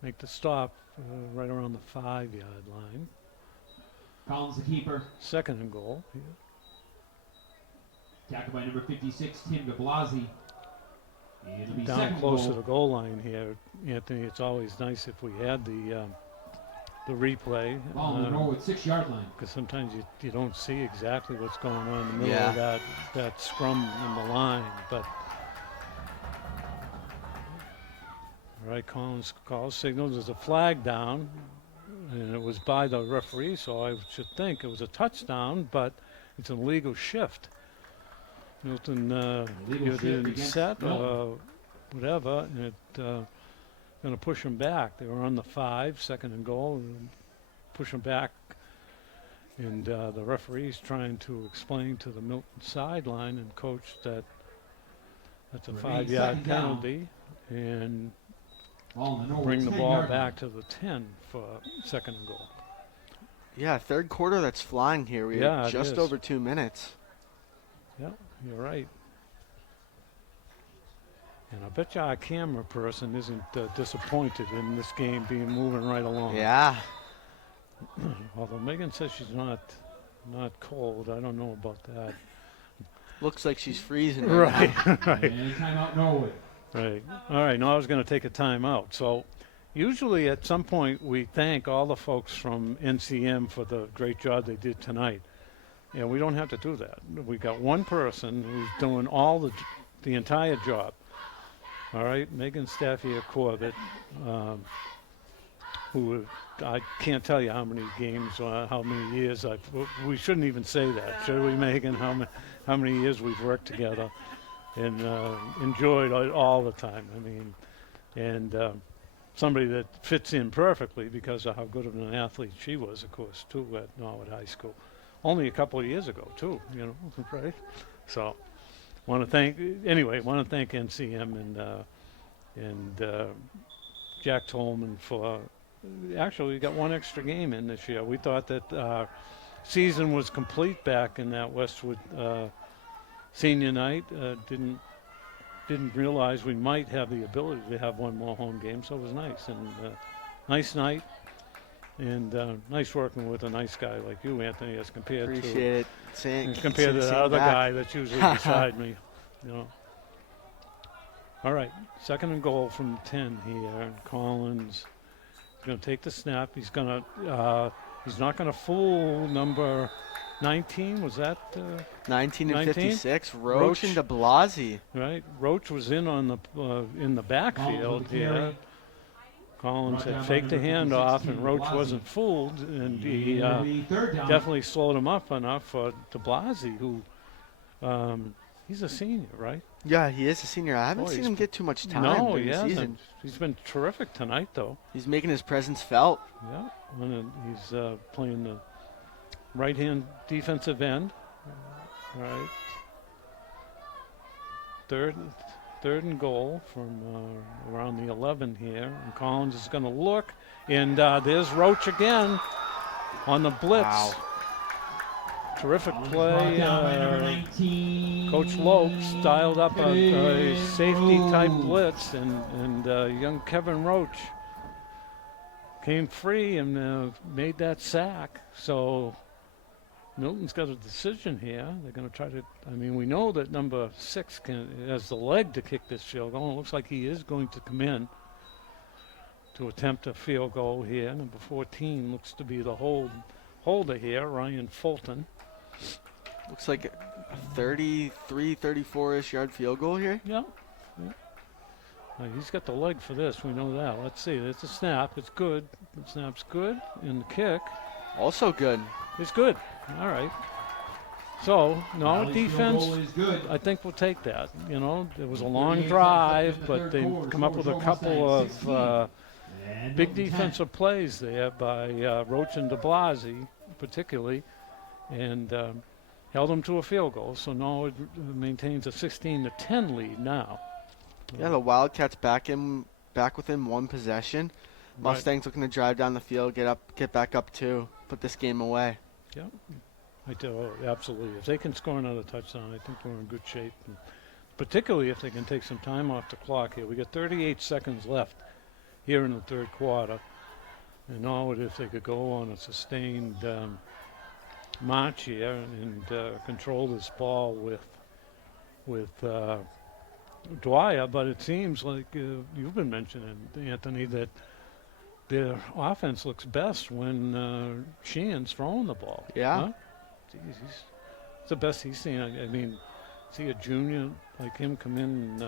make the stop right around the 5-yard line. Collins, the keeper. Second and goal. Yeah. Tackled by number 56, Tim de Blasi. It'll be Down second close to goal. the goal line here, Anthony. It's always nice if we had the replay. Ball on the Norwood 6-yard line. Because sometimes you don't see exactly what's going on in the middle Yeah. of that scrum in the line. But all right, Collins calls, signals there's a flag down, and it was by the referee, so I should think it was a touchdown, but it's an illegal shift. Milton Illegal either shift didn't against set or Milton. whatever, and it going to push them back. They were on the 5, second and goal, and push them back. And the referee's trying to explain to the Milton sideline and coach that that's a Remain 5-yard second down. penalty, and All on the Norwood bring the 10 ball yard back to the 10 for second and goal. Yeah, third quarter that's flying here. We're Yeah, it just is. over 2 minutes. Yeah, you're right. And I bet you our camera person isn't disappointed in this game being moving right along. Yeah. Although Meghan says she's not cold. I don't know about that. Looks like she's freezing right now. Right, right, And timeout Norwood. right. All right, now I was going to take a timeout. So usually at some point we thank all the folks from NCM for the great job they did tonight. Yeah, we don't have to do that. We got one person who's doing all the entire job. All right, Megan Staffier Corbett, who I can't tell you how many games, how many years we shouldn't even say that, should we, Megan? How many years we've worked together and enjoyed it all the time. I mean, and somebody that fits in perfectly because of how good of an athlete she was, of course, too, at Norwood High School. Only a couple of years ago, too, right? So, want to thank NCM and Jack Tolman for. Actually, we got one extra game in this year. We thought that our season was complete back in that Westwood senior night. Didn't realize we might have the ability to have one more home game, so it was nice and nice night. And nice working with a nice guy like you, Anthony, as compared Appreciate to it. compared to the other guy that's usually beside me. All right, second and goal from 10 here. And Collins is going to take the snap. He's going to he's not going to fool number 19. Was that 19 and 19? 56. Roach and de Blasi. right? Roach was in on the in the backfield here. Collins had faked the handoff, and Roach wasn't fooled, and he definitely slowed him up enough for de Blasi, who he's a senior, right? Yeah, he is a senior. I haven't Boy, seen he's him get too much time No, during he the hasn't. season. He's been terrific tonight, though. He's making his presence felt. Yeah, he's playing the right-hand defensive end. All right. Third and goal from around the 11 here. And Collins is going to look. And there's Roach again on the blitz. Wow. Terrific Brought play. down by number 19. Coach Lopes dialed up a safety-type blitz. And young Kevin Roach came free and made that sack. So Milton's got a decision here. They're going to try to. I mean, we know that number 6 has the leg to kick this field goal. It looks like he is going to come in to attempt a field goal here. Number 14 looks to be the holder here, Ryan Fulton. Looks like a 33, 34-ish yard field goal here. Yeah. He's got the leg for this. We know that. Let's see. It's a snap. It's good. The snap's good. And the kick. Also good. It's good. All right. So, no Valley's defense. field goal is good. I think we'll take that. You know, it was a long drive, but they come up with a couple of big defensive plays there by Roach and DeBlasi, particularly, and held them to a field goal. So Norwood maintains a 16-10 lead now. Yeah, the Wildcats back within one possession. Mustangs looking to drive down the field, get back up 2, put this game away. Yeah, I do, absolutely. If they can score another touchdown, I think we're in good shape. And particularly if they can take some time off the clock here. We got 38 seconds left here in the third quarter. And Norwood, if they could go on a sustained march here and control this ball with Dwyer, but it seems like you've been mentioning, Anthony, that their offense looks best when Sheehan's throwing the ball. Yeah. Huh? Jeez, it's the best he's seen. I mean, see a junior like him come in,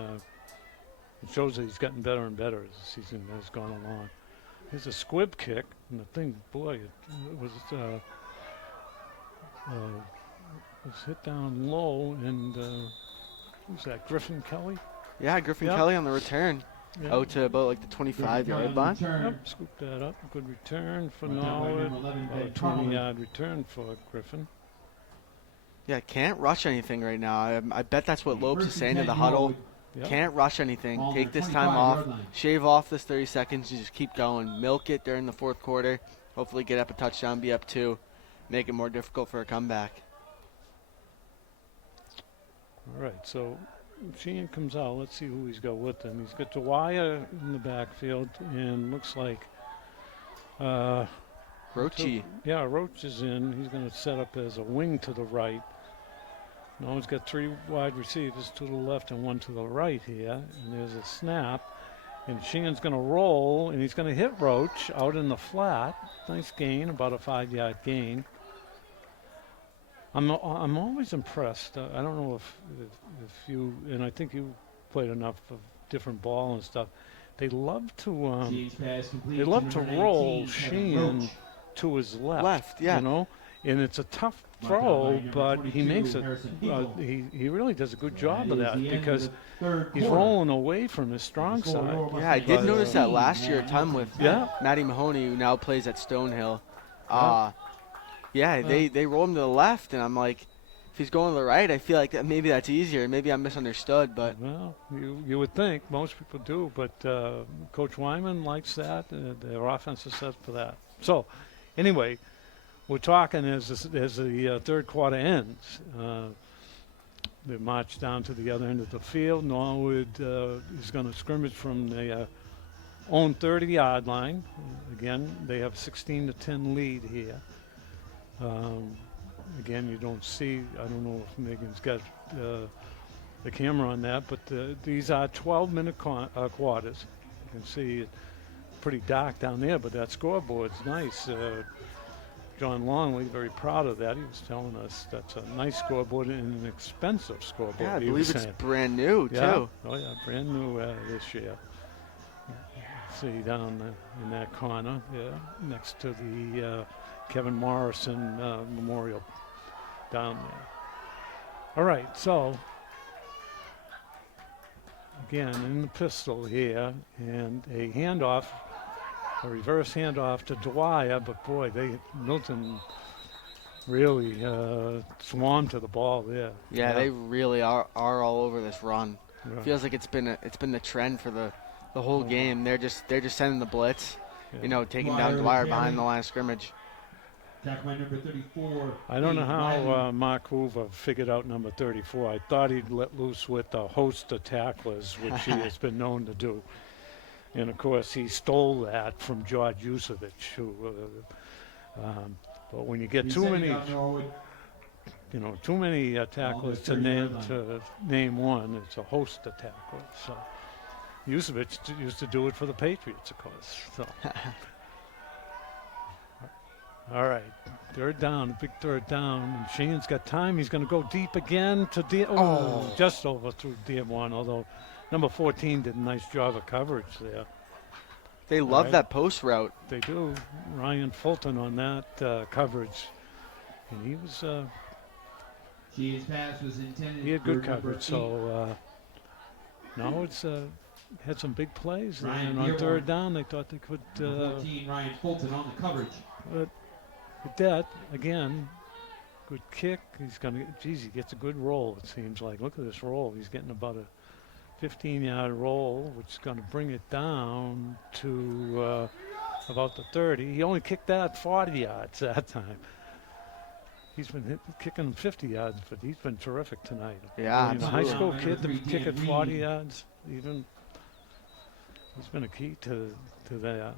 it shows that he's gotten better and better as the season has gone along. There's a squib kick, and the thing, boy, it was hit down low, and who's that, Griffin Kelly? Yeah, Griffin Yep. Kelly on the return. Yeah. Out to about like the 25-yard line. Yep, scoop that up. Good return for Norwood. About a 20-yard return for Griffin. Yeah, can't rush anything right now. I bet that's what Lopes is saying to the huddle. Yep. Can't rush anything. Ball Take on this the time 25-yard off. line. Shave off this 30 seconds and just keep going. Milk it during the fourth quarter. Hopefully get up a touchdown, be up 2. Make it more difficult for a comeback. All right, so Sheehan comes out. Let's see who he's got with him. He's got Dwyer in the backfield, and looks like Roachy. Yeah, Roach is in. He's going to set up as a wing to the right. Now he's got 3 wide receivers, 2 to the left and 1 to the right here. And there's a snap. And Sheehan's going to roll, and he's going to hit Roach out in the flat. Nice gain, about a 5-yard gain. I'm always impressed. I don't know if you, and I think you played enough of different ball and stuff. They love to roll Sheehan to his left. Yeah. You know, and it's a tough throw, but he makes it. He really does a good job of that because he's rolling away from his strong side. Yeah, I did notice that last year a ton with Yeah. Matty Mahoney, who now plays at Stonehill. They roll him to the left, and I'm like, if he's going to the right, I feel like maybe that's easier. Maybe I'm misunderstood, but Well, you would think most people do, but Coach Wyman likes that. Their offense is set for that. So, anyway, we're talking as the third quarter ends. They march down to the other end of the field. Norwood is going to scrimmage from their own 30-yard line. Again, they have 16-10 lead here. Again, you don't see, I don't know if Megan's got the camera on that, but these are 12-minute quarters. You can see it pretty dark down there, but that scoreboard's nice. John Longley, very proud of that. He was telling us that's a nice scoreboard and an expensive scoreboard. yeah, I he believe was it's saying. brand new, Yeah. too. Oh, yeah, brand new this year. See down in that corner, next to the Kevin Morrison Memorial down there. All right, so again in the pistol here, and a handoff, a reverse handoff to Dwyer, but boy, Milton really swarmed to the ball there. Yeah, they really are all over this run. Right. Feels like it's been the trend for the whole game. They're just sending the blitz, Yeah. taking down Dwyer behind the line of scrimmage. Tackle by number 34. I don't know Lee how Riley. Mark Hoover figured out number 34. I thought he'd let loose with a host of tacklers, which he has been known to do. And of course, he stole that from George Yusevich. But when you get too many, too many tacklers to name one, it's a host of tacklers. So Yusevich used to do it for the Patriots, of course. So. All right, third down, big third down. And Sheehan's got time. He's going to go deep again to just over through Dearborn, although number 14 did a nice job of coverage there. They love that post route. They do. Ryan Fulton on that coverage. And he was... Sheehan's pass was intended. He had good coverage, so... no, it's... had some big plays. And on third down, they thought they could... 14, Ryan Fulton on the coverage. But with that, again, good kick. He's going to, he gets a good roll, it seems like. Look at this roll. He's getting about a 15-yard roll, which is going to bring it down to about the 30. He only kicked that 40 yards that time. He's been kicking them 50 yards, but he's been terrific tonight. Yeah, a high school kid to kick it 40 yards, even. He's been a key to the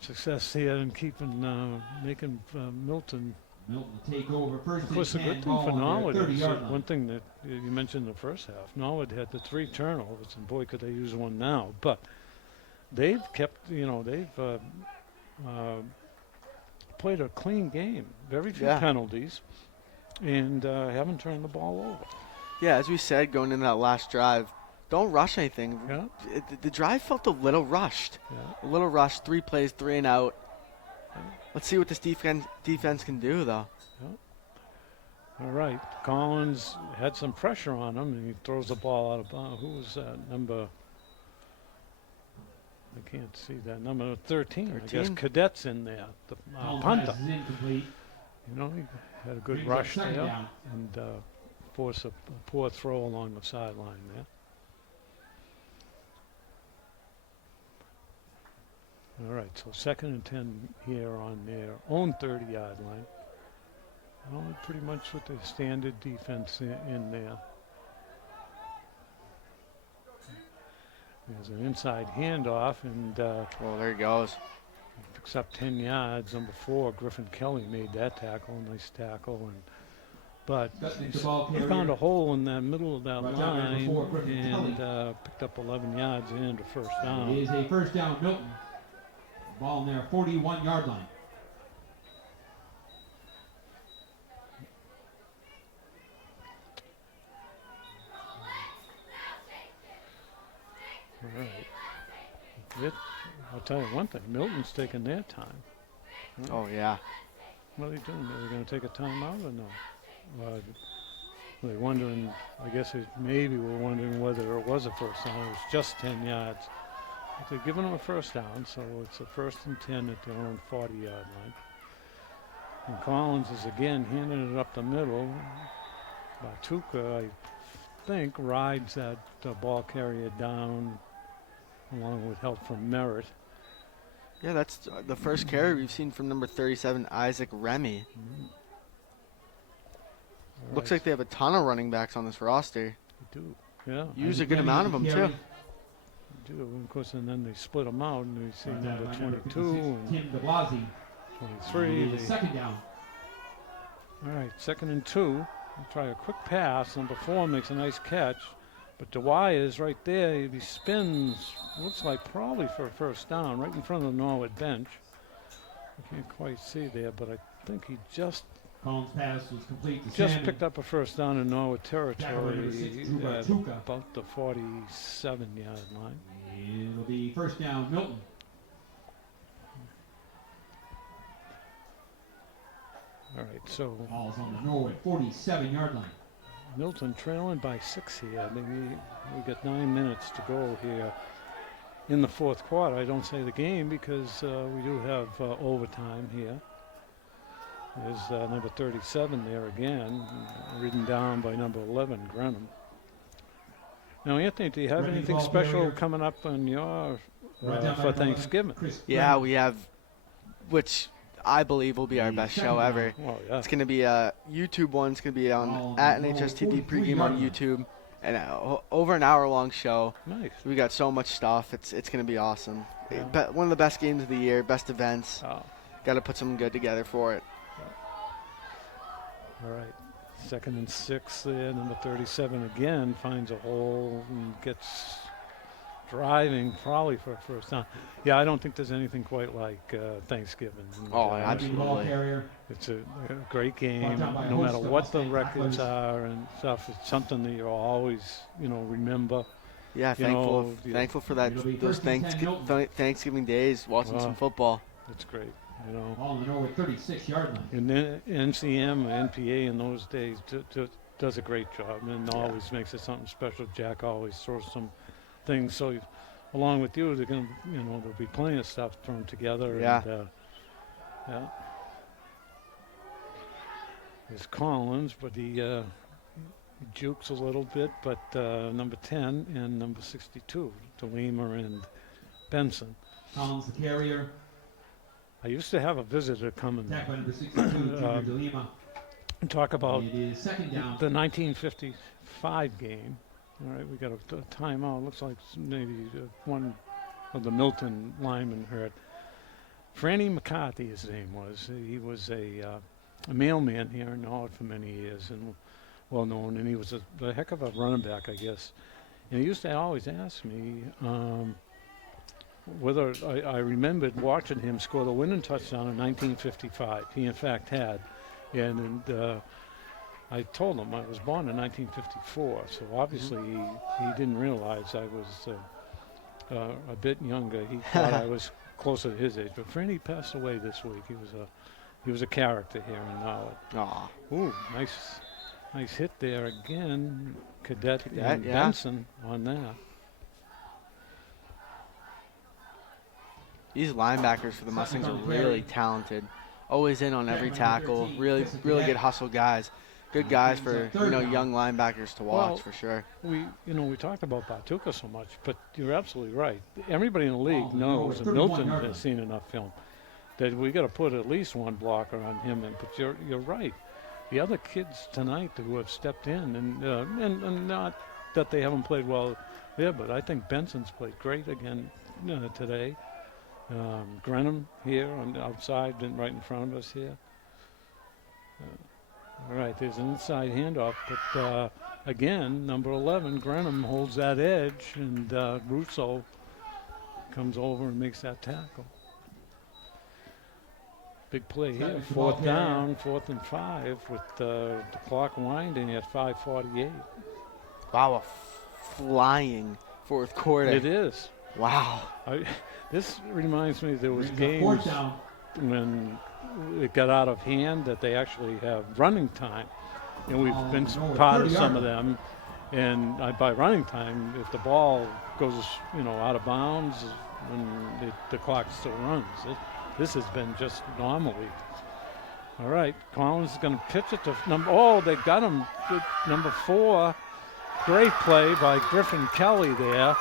success here and making Milton. Milton take over first. Of course, the good thing for Norwood is one thing that you mentioned in the first half. Norwood had the 3 turnovers, and boy, could they use one now. But they've kept, they've played a clean game, very few penalties, and haven't turned the ball over. Yeah, as we said, going into that last drive, don't rush anything. Yeah. The drive felt a little rushed. Yeah. A little rushed. 3 plays, 3 and out. Yeah. Let's see what this defense can do, though. Yeah. All right. Collins had some pressure on him, and he throws the ball out of bounds. Who was that? Number... I can't see that. Number 13. I guess Cadet's in there. The punter. He had a good rush there and forced a poor throw along the sideline there. All right, so 2nd and 10 here on their own 30-yard line. Pretty much with the standard defense in there. There's an inside handoff, and there he goes. Picks up 10 yards. Number 4, Griffin Kelly made that tackle, nice tackle, but he found a hole in the middle of that line and picked up 11 yards and a first down. It is a first down, Milton. Ball in their 41-yard line. All right. I'll tell you one thing. Milton's taking their time. Right? Oh, yeah. What are they doing? Are they going to take a timeout or no? Are they wondering, I guess maybe we're wondering whether it was a first down. It was just 10 yards. But they're giving them a first down, so it's a 1st and 10 at their own 40-yard line. And Collins is again handing it up the middle. Batuka, I think, rides that ball carrier down along with help from Merritt. Yeah, that's the first carry we've seen from number 37, Isaac Remy. Looks like they have a ton of running backs on this roster. They do, yeah. Use a good amount of them, too. They do, and of course, and then they split them out, and we see number 22 and Tim DeBlasi. 23. Second down. All right, 2nd and 2. We'll try a quick pass. Number 4 makes a nice catch, but Dwyer is right there. He spins, looks like probably for a first down, right in front of the Norwood bench. I can't quite see there, but I think he just Collins' pass was complete to picked up a first down in Norwood territory at about the 47-yard line. It'll be first down, Milton. All right, so Ball's on the Norwood 47-yard line. Milton trailing by 6 here. We got 9 minutes to go here in the 4th quarter. I don't say the game because we do have overtime here. There's number 37 there again, ridden down by number 11, Grenham. Now, Anthony, do you have anything special coming up on your for Thanksgiving? Yeah, we have, which I believe will be our best show ever. Well, yeah. It's going to be a YouTube one. It's going to be on at NHS TV pregame on YouTube. and over an hour-long show. Nice. We got so much stuff. It's going to be awesome. Yeah. One of the best games of the year, best events. Oh. Got to put something good together for it. All right. 2nd and 6 there. Number 37 again finds a hole and gets driving probably for a first down. Yeah, I don't think there's anything quite like Thanksgiving. Oh, Ball absolutely. carrier. It's a great game, Brought down by no matter host of what the Mustang records tacklers. are and stuff. It's something that you'll always, remember. Yeah, thankful for that. It'll be Those 1st and 10 Milton. Thanksgiving days, watching some football. It's great, Ball on the Norwood 36-yard line. And then NCM or NPA in those days does a great job and always makes it something special. Jack always throws some things. So along with you, they're going to, there'll be plenty of stuff thrown together. Yeah. And, yeah. There's Collins, but he jukes a little bit. But number 10 and number 62, DeLima and Benson. Collins, the carrier. I used to have a visitor come and Attack by number 62, Junior DeLima. talk about It is 2nd down. the 1955 game. All right, we got a timeout. Looks like maybe one of the Milton linemen hurt. Franny McCarthy, his name was. He was a mailman here in Norwood for many years and well known. And he was a heck of a running back, I guess. And he used to always ask me whether I remembered watching him score the winning touchdown in 1955. He, in fact, had. And I told him I was born in 1954, so obviously he didn't realize I was a bit younger. He thought I was closer to his age. But Franny passed away this week. He was a character here in Norwood. Aw. Ooh, nice hit there again. Cadet and yeah. Benson on that. These linebackers for the Mustangs are really talented. Always in on every tackle. Really good hustle guys. Good guys for young linebackers to watch for sure. We talked about Batuka so much, but you're absolutely right. Everybody in the league knows, and Milton has seen enough film, that we got to put at least one blocker on him. But you're right. The other kids tonight who have stepped in, and not that they haven't played well there, but I think Benson's played great again today. Grenham here on the outside, right in front of us here. All right, there's an inside handoff, but again, number 11, Grenham holds that edge, and Russo comes over and makes that tackle. Big play here, 4th down, 4th and 5, with the clock winding at 5:48. Wow, a flying 4th quarter. It is. Wow. This reminds me there was games when it got out of hand that they actually have running time, and we've been part of some of them. And by running time, if the ball goes out of bounds, when the clock still runs. This has been just anomaly. All right, Collins is going to pitch it to number. Oh, they got him. Number 4. Great play by Griffin Kelly there.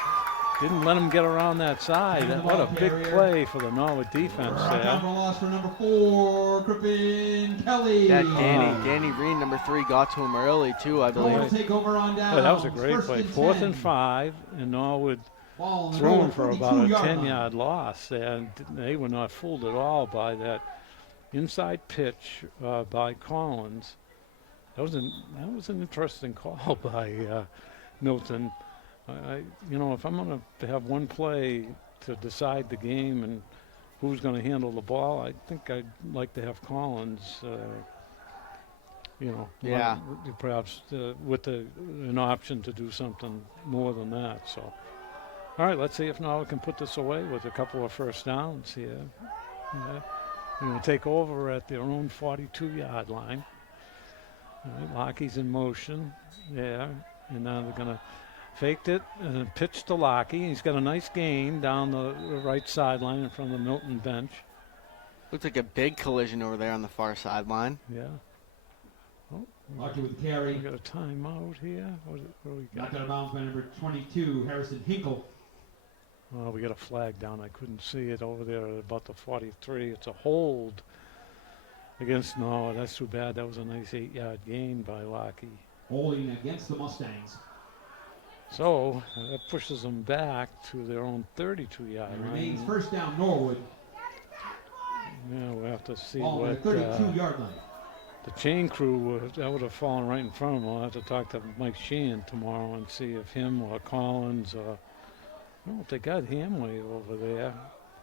Didn't let him get around that side. What a big play for the Norwood defense there. Number loss for number 4, Griffin Kelly. Yeah, Danny Reen, number 3, got to him early too, I believe. Take over on down. Oh, that was a great play. 4th and 5, and Norwood thrown for about a 10-yard loss, and they were not fooled at all by that inside pitch by Collins. That was an interesting call by Milton. If I'm going to have one play to decide the game and who's going to handle the ball, I think I'd like to have Collins. Perhaps with an option to do something more than that. So, all right, let's see if Norwood can put this away with a couple of first downs here. They're going to take over at their own 42-yard line. All right, Lockie's in motion there, and now they're going to faked it and pitch to Lockie. He's got a nice gain down the right sideline in front of the Milton bench. Looks like a big collision over there on the far sideline. Yeah. Oh, Lockie with the carry. We got a timeout here. What do we got? Knocked out of bounds by number 22, Harrison Hinkle. Oh, we got a flag down. I couldn't see it over there at about the 43. It's a hold against Norwood. That's too bad. That was a nice 8-yard gain by Lockie. Holding against the Mustangs. So that pushes them back to their own 32-yard It line. remains first down Norwood. Yeah, we'll have to see Ball on what the 32-yard line. the chain crew that would have fallen right in front of them. We'll have to talk to Mike Sheehan tomorrow and see if him or Collins or I don't know if they got Hamway over there.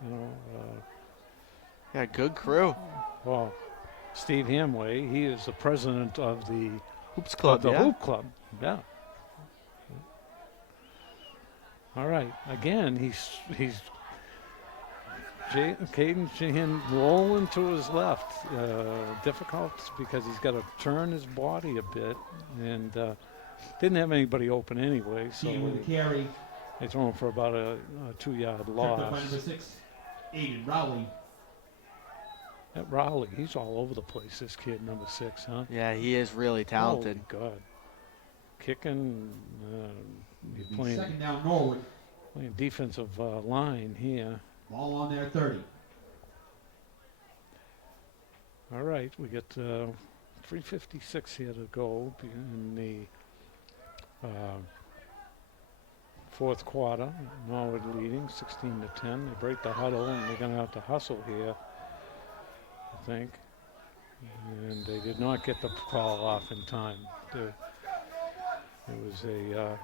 You know, Yeah, good crew. well, Steve Hamway, he is the president of the Hoops Club, yeah. Hoop Club. Yeah. All right. Again, he's Caden Sheehan rolling to his left. Difficult because he's got to turn his body a bit, and didn't have anybody open anyway. So Sheehan with the carry. they throw him for about a 2-yard Checked up by loss. number 6, Aiden Rowley. That Rowley, he's all over the place. This kid, number 6, huh? Yeah, he is really talented. Holy God. Kicking. He's It'll be playing second down Norwood. defensive line here. Ball on their 30. All right, we get 3:56 here to go in the fourth quarter. Norwood leading 16-10. They break the huddle, and they're going to have to hustle here, I think. And they did not get the call off in time. It was a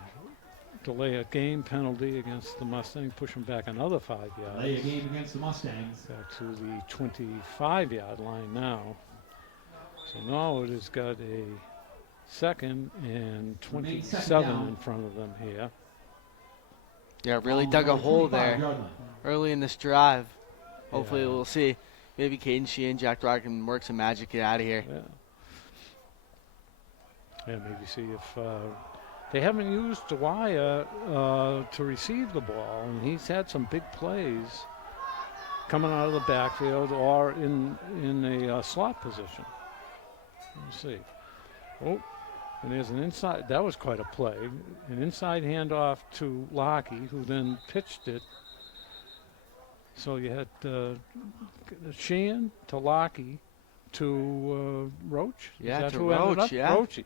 delay a game penalty against the Mustang, pushing back another 5 yards. Delay a game against the Mustangs. To the 25-yard line now. So Norwood has got a second and 27 in front of them here. Yeah, really dug a hole there early in this drive. Hopefully we'll see. Maybe Caden Sheehan, Jack Rock can work some magic, get out of here. Yeah, maybe see if they haven't used Dwyer to receive the ball, and he's had some big plays coming out of the backfield or in a slot position. Let's see. Oh, and there's an inside. That was quite a play. An inside handoff to Lockey, who then pitched it. So you had Sheehan to Lockey to Roach. Yeah, Is that to who ended Roach, up? yeah. Roachy.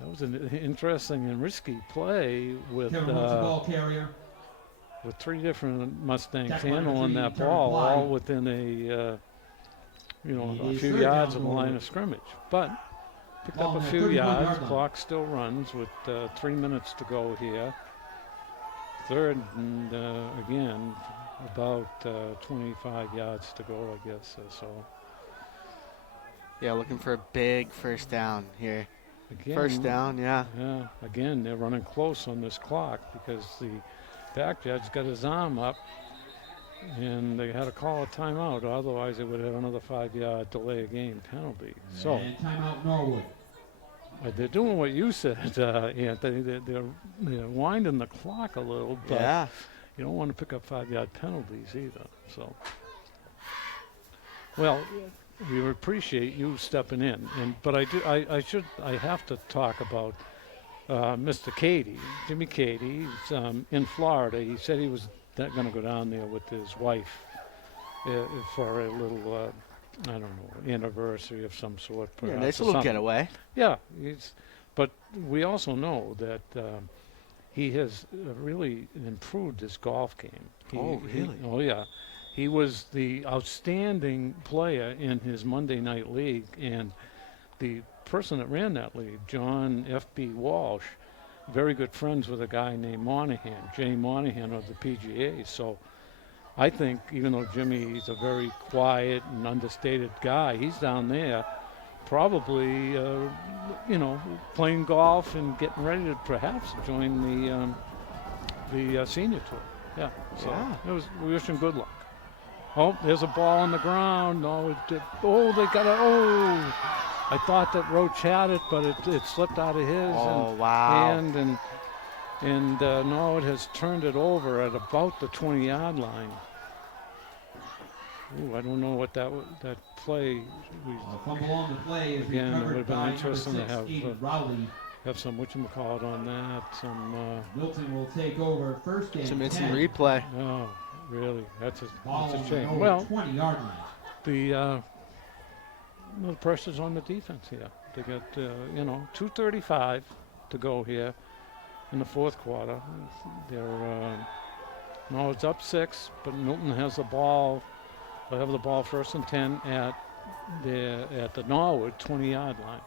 That was an interesting and risky play with Kevin Roach, the ball carrier. with 3 different Mustangs Jack Ryan handling retrieving, that turn ball, wide. all within a It a is few third yards down of the line Norwood. of scrimmage. But picked Ball up a on the few 31-yard yards. line. Clock still runs with 3 minutes to go here. Third and again about 25 yards to go, I guess. So Yeah, looking for a big first down here. again, First down, yeah. Yeah, again, they're running close on this clock because the back judge got his arm up and they had to call a timeout. Otherwise, they would have another 5-yard delay of game penalty. So And timeout Norwood. they're doing what you said, Anthony. They're winding the clock a little, but Yeah. you don't want to pick up 5-yard penalties either. So, well, we appreciate you stepping in, but I have to talk about Mr. Cady, Jimmy Cady. He's in Florida. He said he was going to go down there with his wife for a little, I don't know, anniversary of some sort. Yeah, perhaps, nice or little something. getaway. Yeah, but we also know that he has really improved his golf game. Oh, really? Oh, yeah. He was the outstanding player in his Monday Night League, and the person that ran that league, John F.B. Walsh, very good friends with a guy named Monahan, Jay Monahan of the PGA. So I think even though Jimmy's a very quiet and understated guy, he's down there probably, playing golf and getting ready to perhaps join the senior tour. Yeah. So we wish him good luck. Oh, there's a ball on the ground. No, they got a. I thought that Roach had it, but it slipped out of his hand, and Norwood has turned it over at about the 20-yard line. Ooh, I don't know what that play. Fumble on the play is Again, it would recovered have been by interesting to number 6, have Aiden Rowley. some whatchamacallit on that. Milton will take over first and Some 10. instant replay. Oh, really? That's Ball a on the shame. Norwood Well, 20-yard line. the pressure's on the defense here. They got 2:35 to go here. in the fourth quarter. No, it's up 6, but Milton has the ball. They'll have the ball 1st and 10 at the Norwood 20-yard line.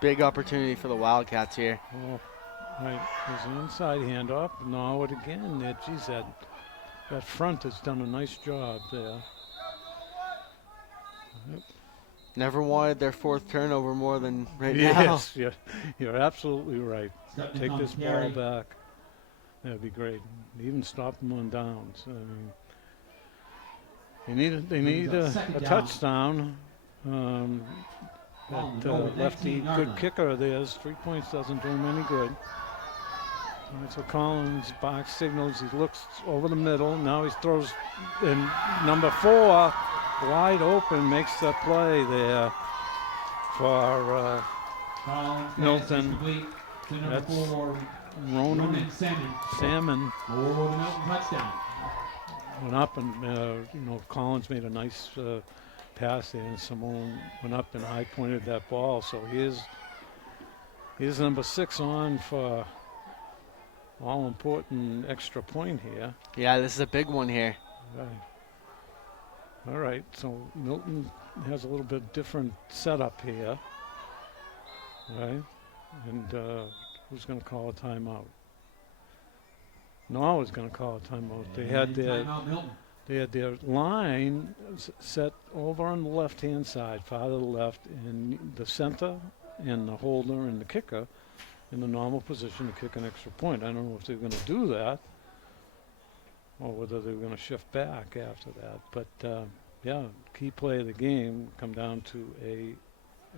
Big opportunity for the Wildcats here. Oh, right, there's an inside handoff. Norwood again. There, geez, that front has done a nice job there. Yep. Never wanted their 4th turnover more than right now. Yes, you're absolutely right. Take this ball back. That'd be great. Even stop them on downs. I mean, they need a touchdown. That lefty good kicker of theirs, 3 points doesn't do him any good. Right, so Collins box signals. He looks over the middle. Now he throws in number 4, wide open, makes the play there for Milton. That's Ronan Salmon. Went up and Collins made a nice pass there, and Simone went up and high pointed that ball. So here's number 6 on for all important extra point here. Yeah, this is a big one here. Right. All right, so Milton has a little bit different setup here. Right, and who's going to call a timeout? Norwood's going to call a timeout. They had their line set over on the left-hand side, far to the left, and the center and the holder and the kicker in the normal position to kick an extra point. I don't know if they're going to do that or whether they're going to shift back after that. But, yeah, key play of the game come down to a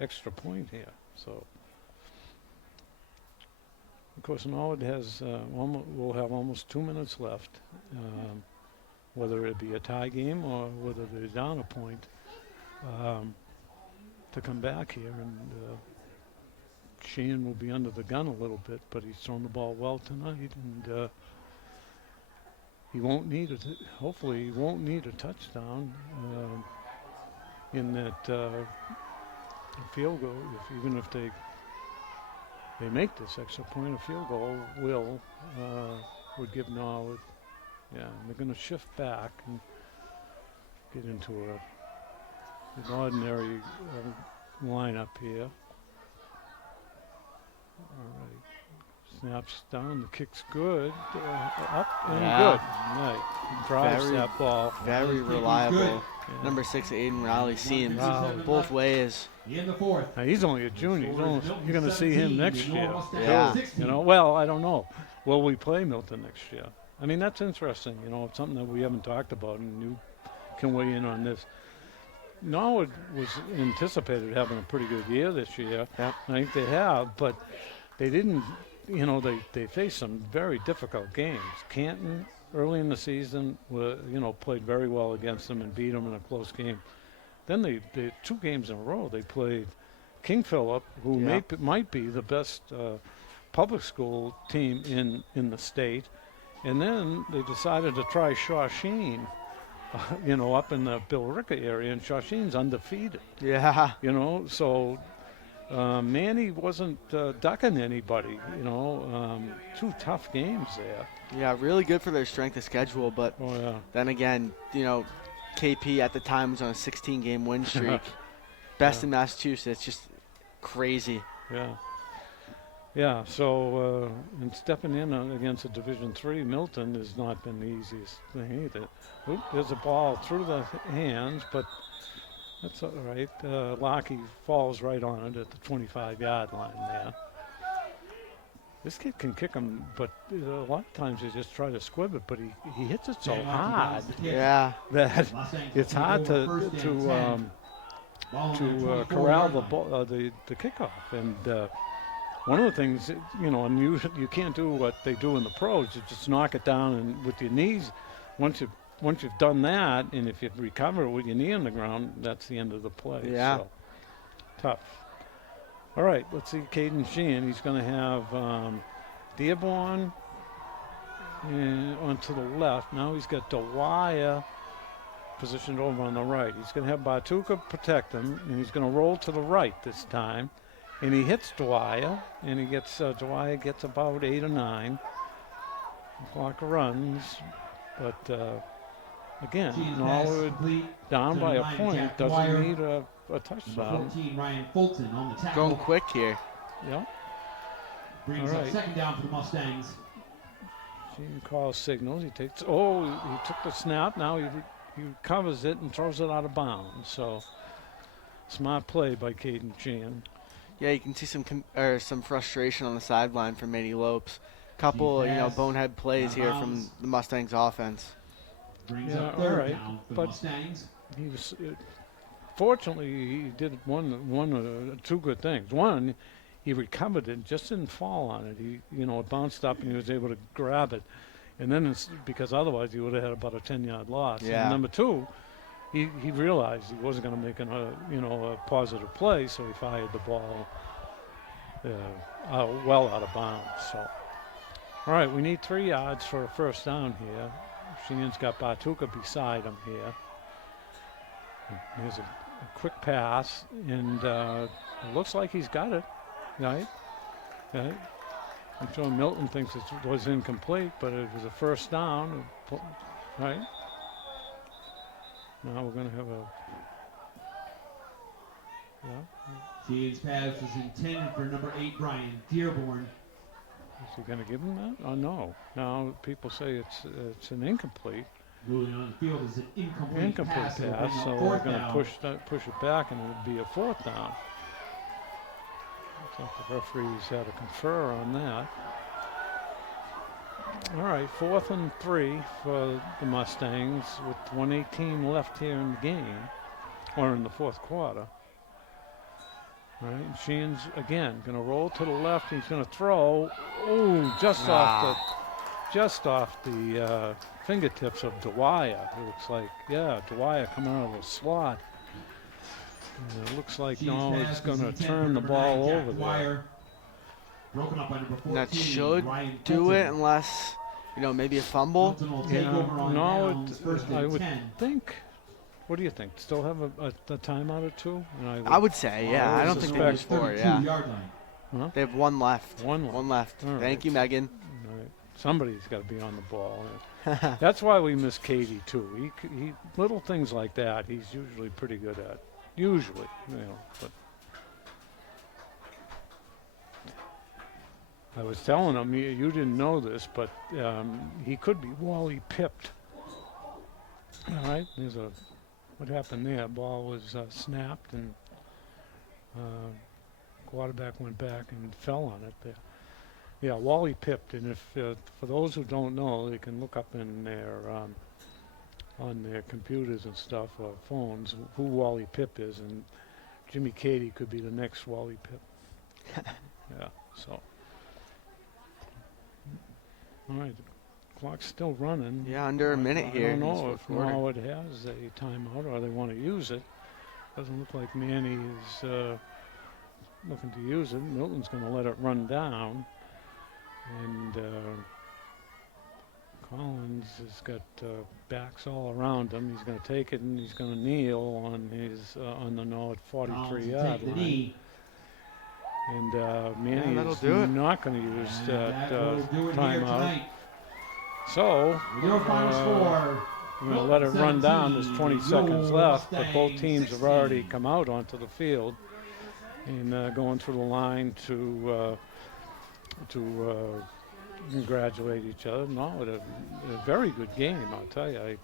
extra point here. So, of course, Norwood has will have almost 2 minutes left. Whether it be a tie game or whether they're down a point, to come back here. And Sheehan will be under the gun a little bit, but he's thrown the ball well tonight, and he won't need hopefully he won't need a touchdown in that field goal. Even if they make this extra point, a field goal would give Norwood. Yeah, and they're going to shift back and get into an ordinary lineup here. All right. Snaps down, the kick's good. Up and good. Right. Drives that ball. Very reliable. Yeah. Number 6, Aiden Rowley, seeing both ways. In the 4th. Now, he's only a junior. You're going to see him next year. Yeah. Well, I don't know. Will we play Milton next year? I mean, that's interesting. It's something that we haven't talked about, and you can weigh in on this. Norwood was anticipated having a pretty good year this year. Yep. I think they have, but they didn't. They faced some very difficult games. Canton early in the season, played very well against them and beat them in a close game. Then they 2 games in a row they played King Philip, who might be the best public school team in the state. And then they decided to try Shawsheen, up in the Billerica area, and Shawsheen's undefeated. Yeah. So Manny wasn't ducking anybody, 2 tough games there. Yeah, really good for their strength of schedule, but then again, KP at the time was on a 16-game win streak. Best in Massachusetts, just crazy. Yeah, so and stepping in against a Division III, Milton has not been the easiest thing either. Oop, there's a ball through the hands, but that's all right. Lockie falls right on it at the 25-yard line there. This kid can kick him, but a lot of times he just try to squib it, but he hits it so hard that it's hard to corral the ball, the kickoff. And one of the things, and you can't do what they do in the pros. You just knock it down and with your knees. Once you've done that, and if you recover with your knee on the ground, that's the end of the play. Yeah. So, tough. All right, let's see Caden Sheehan. He's going to have Dearborn onto the left. Now he's got Dwyer positioned over on the right. He's going to have Bartuka protect him, and he's going to roll to the right this time. and he hits Dwyer, and he gets Dwyer gets about 8 or 9. The clock runs, but again, Norwood down by a point doesn't need a touchdown. 14, Ryan Fulton on the tackle. Going quick here. Yeah. Brings All up right. second down for the Mustangs. Gene calls signals. He takes. Oh, he took the snap. Now he recovers it and throws it out of bounds. So smart play by Caden Sheehan. Yeah, you can see some frustration on the sideline from Manny Lopes. Couple, bonehead plays here from the Mustangs offense. Brings Yeah, up all third right, down for the but Mustangs. He was. Fortunately, he did one or two good things. One, he recovered it, just didn't fall on it. It bounced up and he was able to grab it. And then because otherwise he would have had about a 10-yard loss. Yeah. And number two, he realized he wasn't going to make a positive play, so he fired the ball well out of bounds. So, all right, we need 3 yards for a first down here. Sheehan's got Bartuka beside him here. Here's a quick pass, and it looks like he's got it, right? Right. I'm sure Milton thinks it was incomplete, but it was a first down, right? Now we're going to have Sheehan's pass was intended for number 8, Brian Dearborn. Is he going to give him that? Oh, no. Now people say it's an incomplete. Ruling on the field is an incomplete pass. So we're going to push it back, and it would be a 4th down. Looks like the referees had to confer on that. All right, 4th and 3 for the Mustangs with 1:18 left here in the game, or in the 4th quarter. All right, and Sheehan's again going to roll to the left. He's going to throw. Oh, just off the fingertips of Dwyer. It looks like, Dwyer coming out of a slot. And it looks like it's going to turn the ball over there. Broken up by number 14, That should Ryan do Fulton. it unless, maybe a fumble. Milton will take over on downs, first and I would 10. think. What do you think? Still have a timeout or two? And I would say, yeah. I don't think they use 4, yeah. 32-yard line. Huh? They have 1 left. One left. All Thank right. you, Meghan. All right. Somebody's got to be on the ball. That's why we miss Katie too. He little things like that. He's usually pretty good at. Usually, But I was telling him you didn't know this, but he could be Wally pipped. All right. What happened there? Ball was snapped and quarterback went back and fell on it there. Yeah, Wally pipped, and if for those who don't know, they can look up in their on their computers and stuff or phones who Wally Pipp is, and Jimmy Cady could be the next Wally Pipp. Yeah, so all right, the clock's still running. Yeah, under a minute here. I don't know if Norwood has a timeout or they want to use it. Doesn't look like Manny is looking to use it. Milton's going to let it run down. And Collins has got backs all around him. He's going to take it and he's going to kneel on his on the Norwood 43-yard line. Knee. And Manny that'll is do it. not going to use that will do it here timeout. tonight. So Your final score. we're going to let it run down. There's 20 seconds left, but both Mustangs teams have already 16. come out onto the field and going through the line to congratulate each other. No, a very good game, I'll tell you. I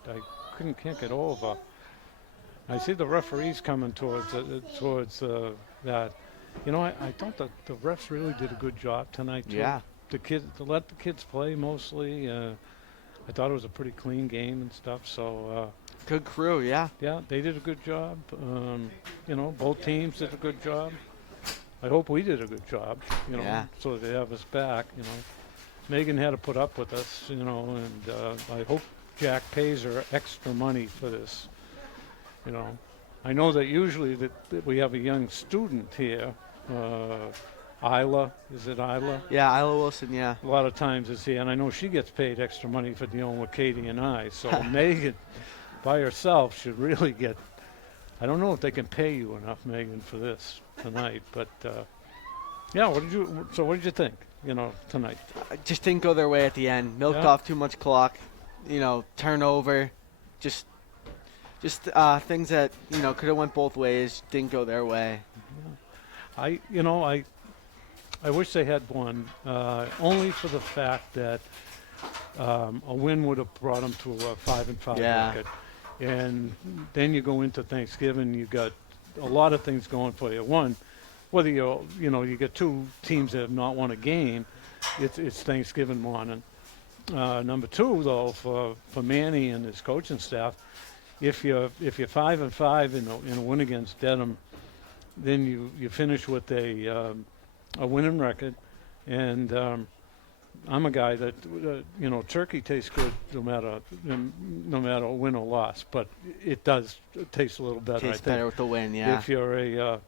can't get over. I see the referees coming towards that. I thought that the refs really did a good job tonight too. Yeah. To let the kids play mostly. I thought it was a pretty clean game and stuff. So Good crew, yeah. yeah, they did a good job. Both teams did a good job. I hope we did a good job, Yeah. so they have us back, Meghan had to put up with us, and I hope Jack pays her extra money for this, I know that usually that we have a young student here, Isla, is it Isla? Yeah, Isla Wilson, yeah. A lot of times it's here, and I know she gets paid extra money for dealing with Katie and I, so Meghan by herself should really get, I don't know if they can pay you enough, Meghan, for this tonight, but Yeah. What did you think? Tonight. Just didn't go their way at the end. Milked Yeah. off too much clock. Turnover. Just things that could have went both ways. Didn't go their way. I wish they had won, only for the fact that a win would have brought them to a 5-5 Yeah. record, and then you go into Thanksgiving. You got a lot of things going for you. One, whether you get two teams that have not won a game, it's Thanksgiving morning. Number two, though, for Manny and his coaching staff, if you're 5-5 in a win against Dedham, then you finish with a winning record, and I'm a guy that turkey tastes good no matter win or loss, but it does taste a little better. Tastes I think better with the win, yeah. if you're a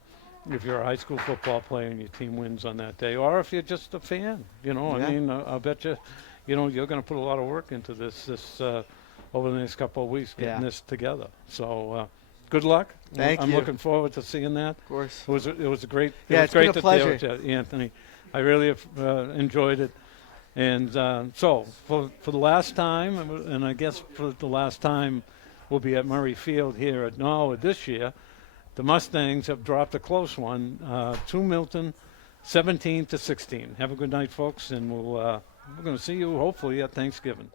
high school football player and your team wins on that day, or if you're just a fan, I mean, I bet you, you're going to put a lot of work into this over the next couple of weeks getting this together. So good luck. Thank I'm you. looking forward to seeing that. Of course. It was a great. Yeah, It was great it's been a to pleasure. deal with you, Anthony. I really enjoyed it. And so for the last time, and I guess for the last time, we'll be at Murray Field here at Norwood this year. The Mustangs have dropped a close one to Milton, 17-16. Have a good night, folks, and we're going to see you hopefully at Thanksgiving.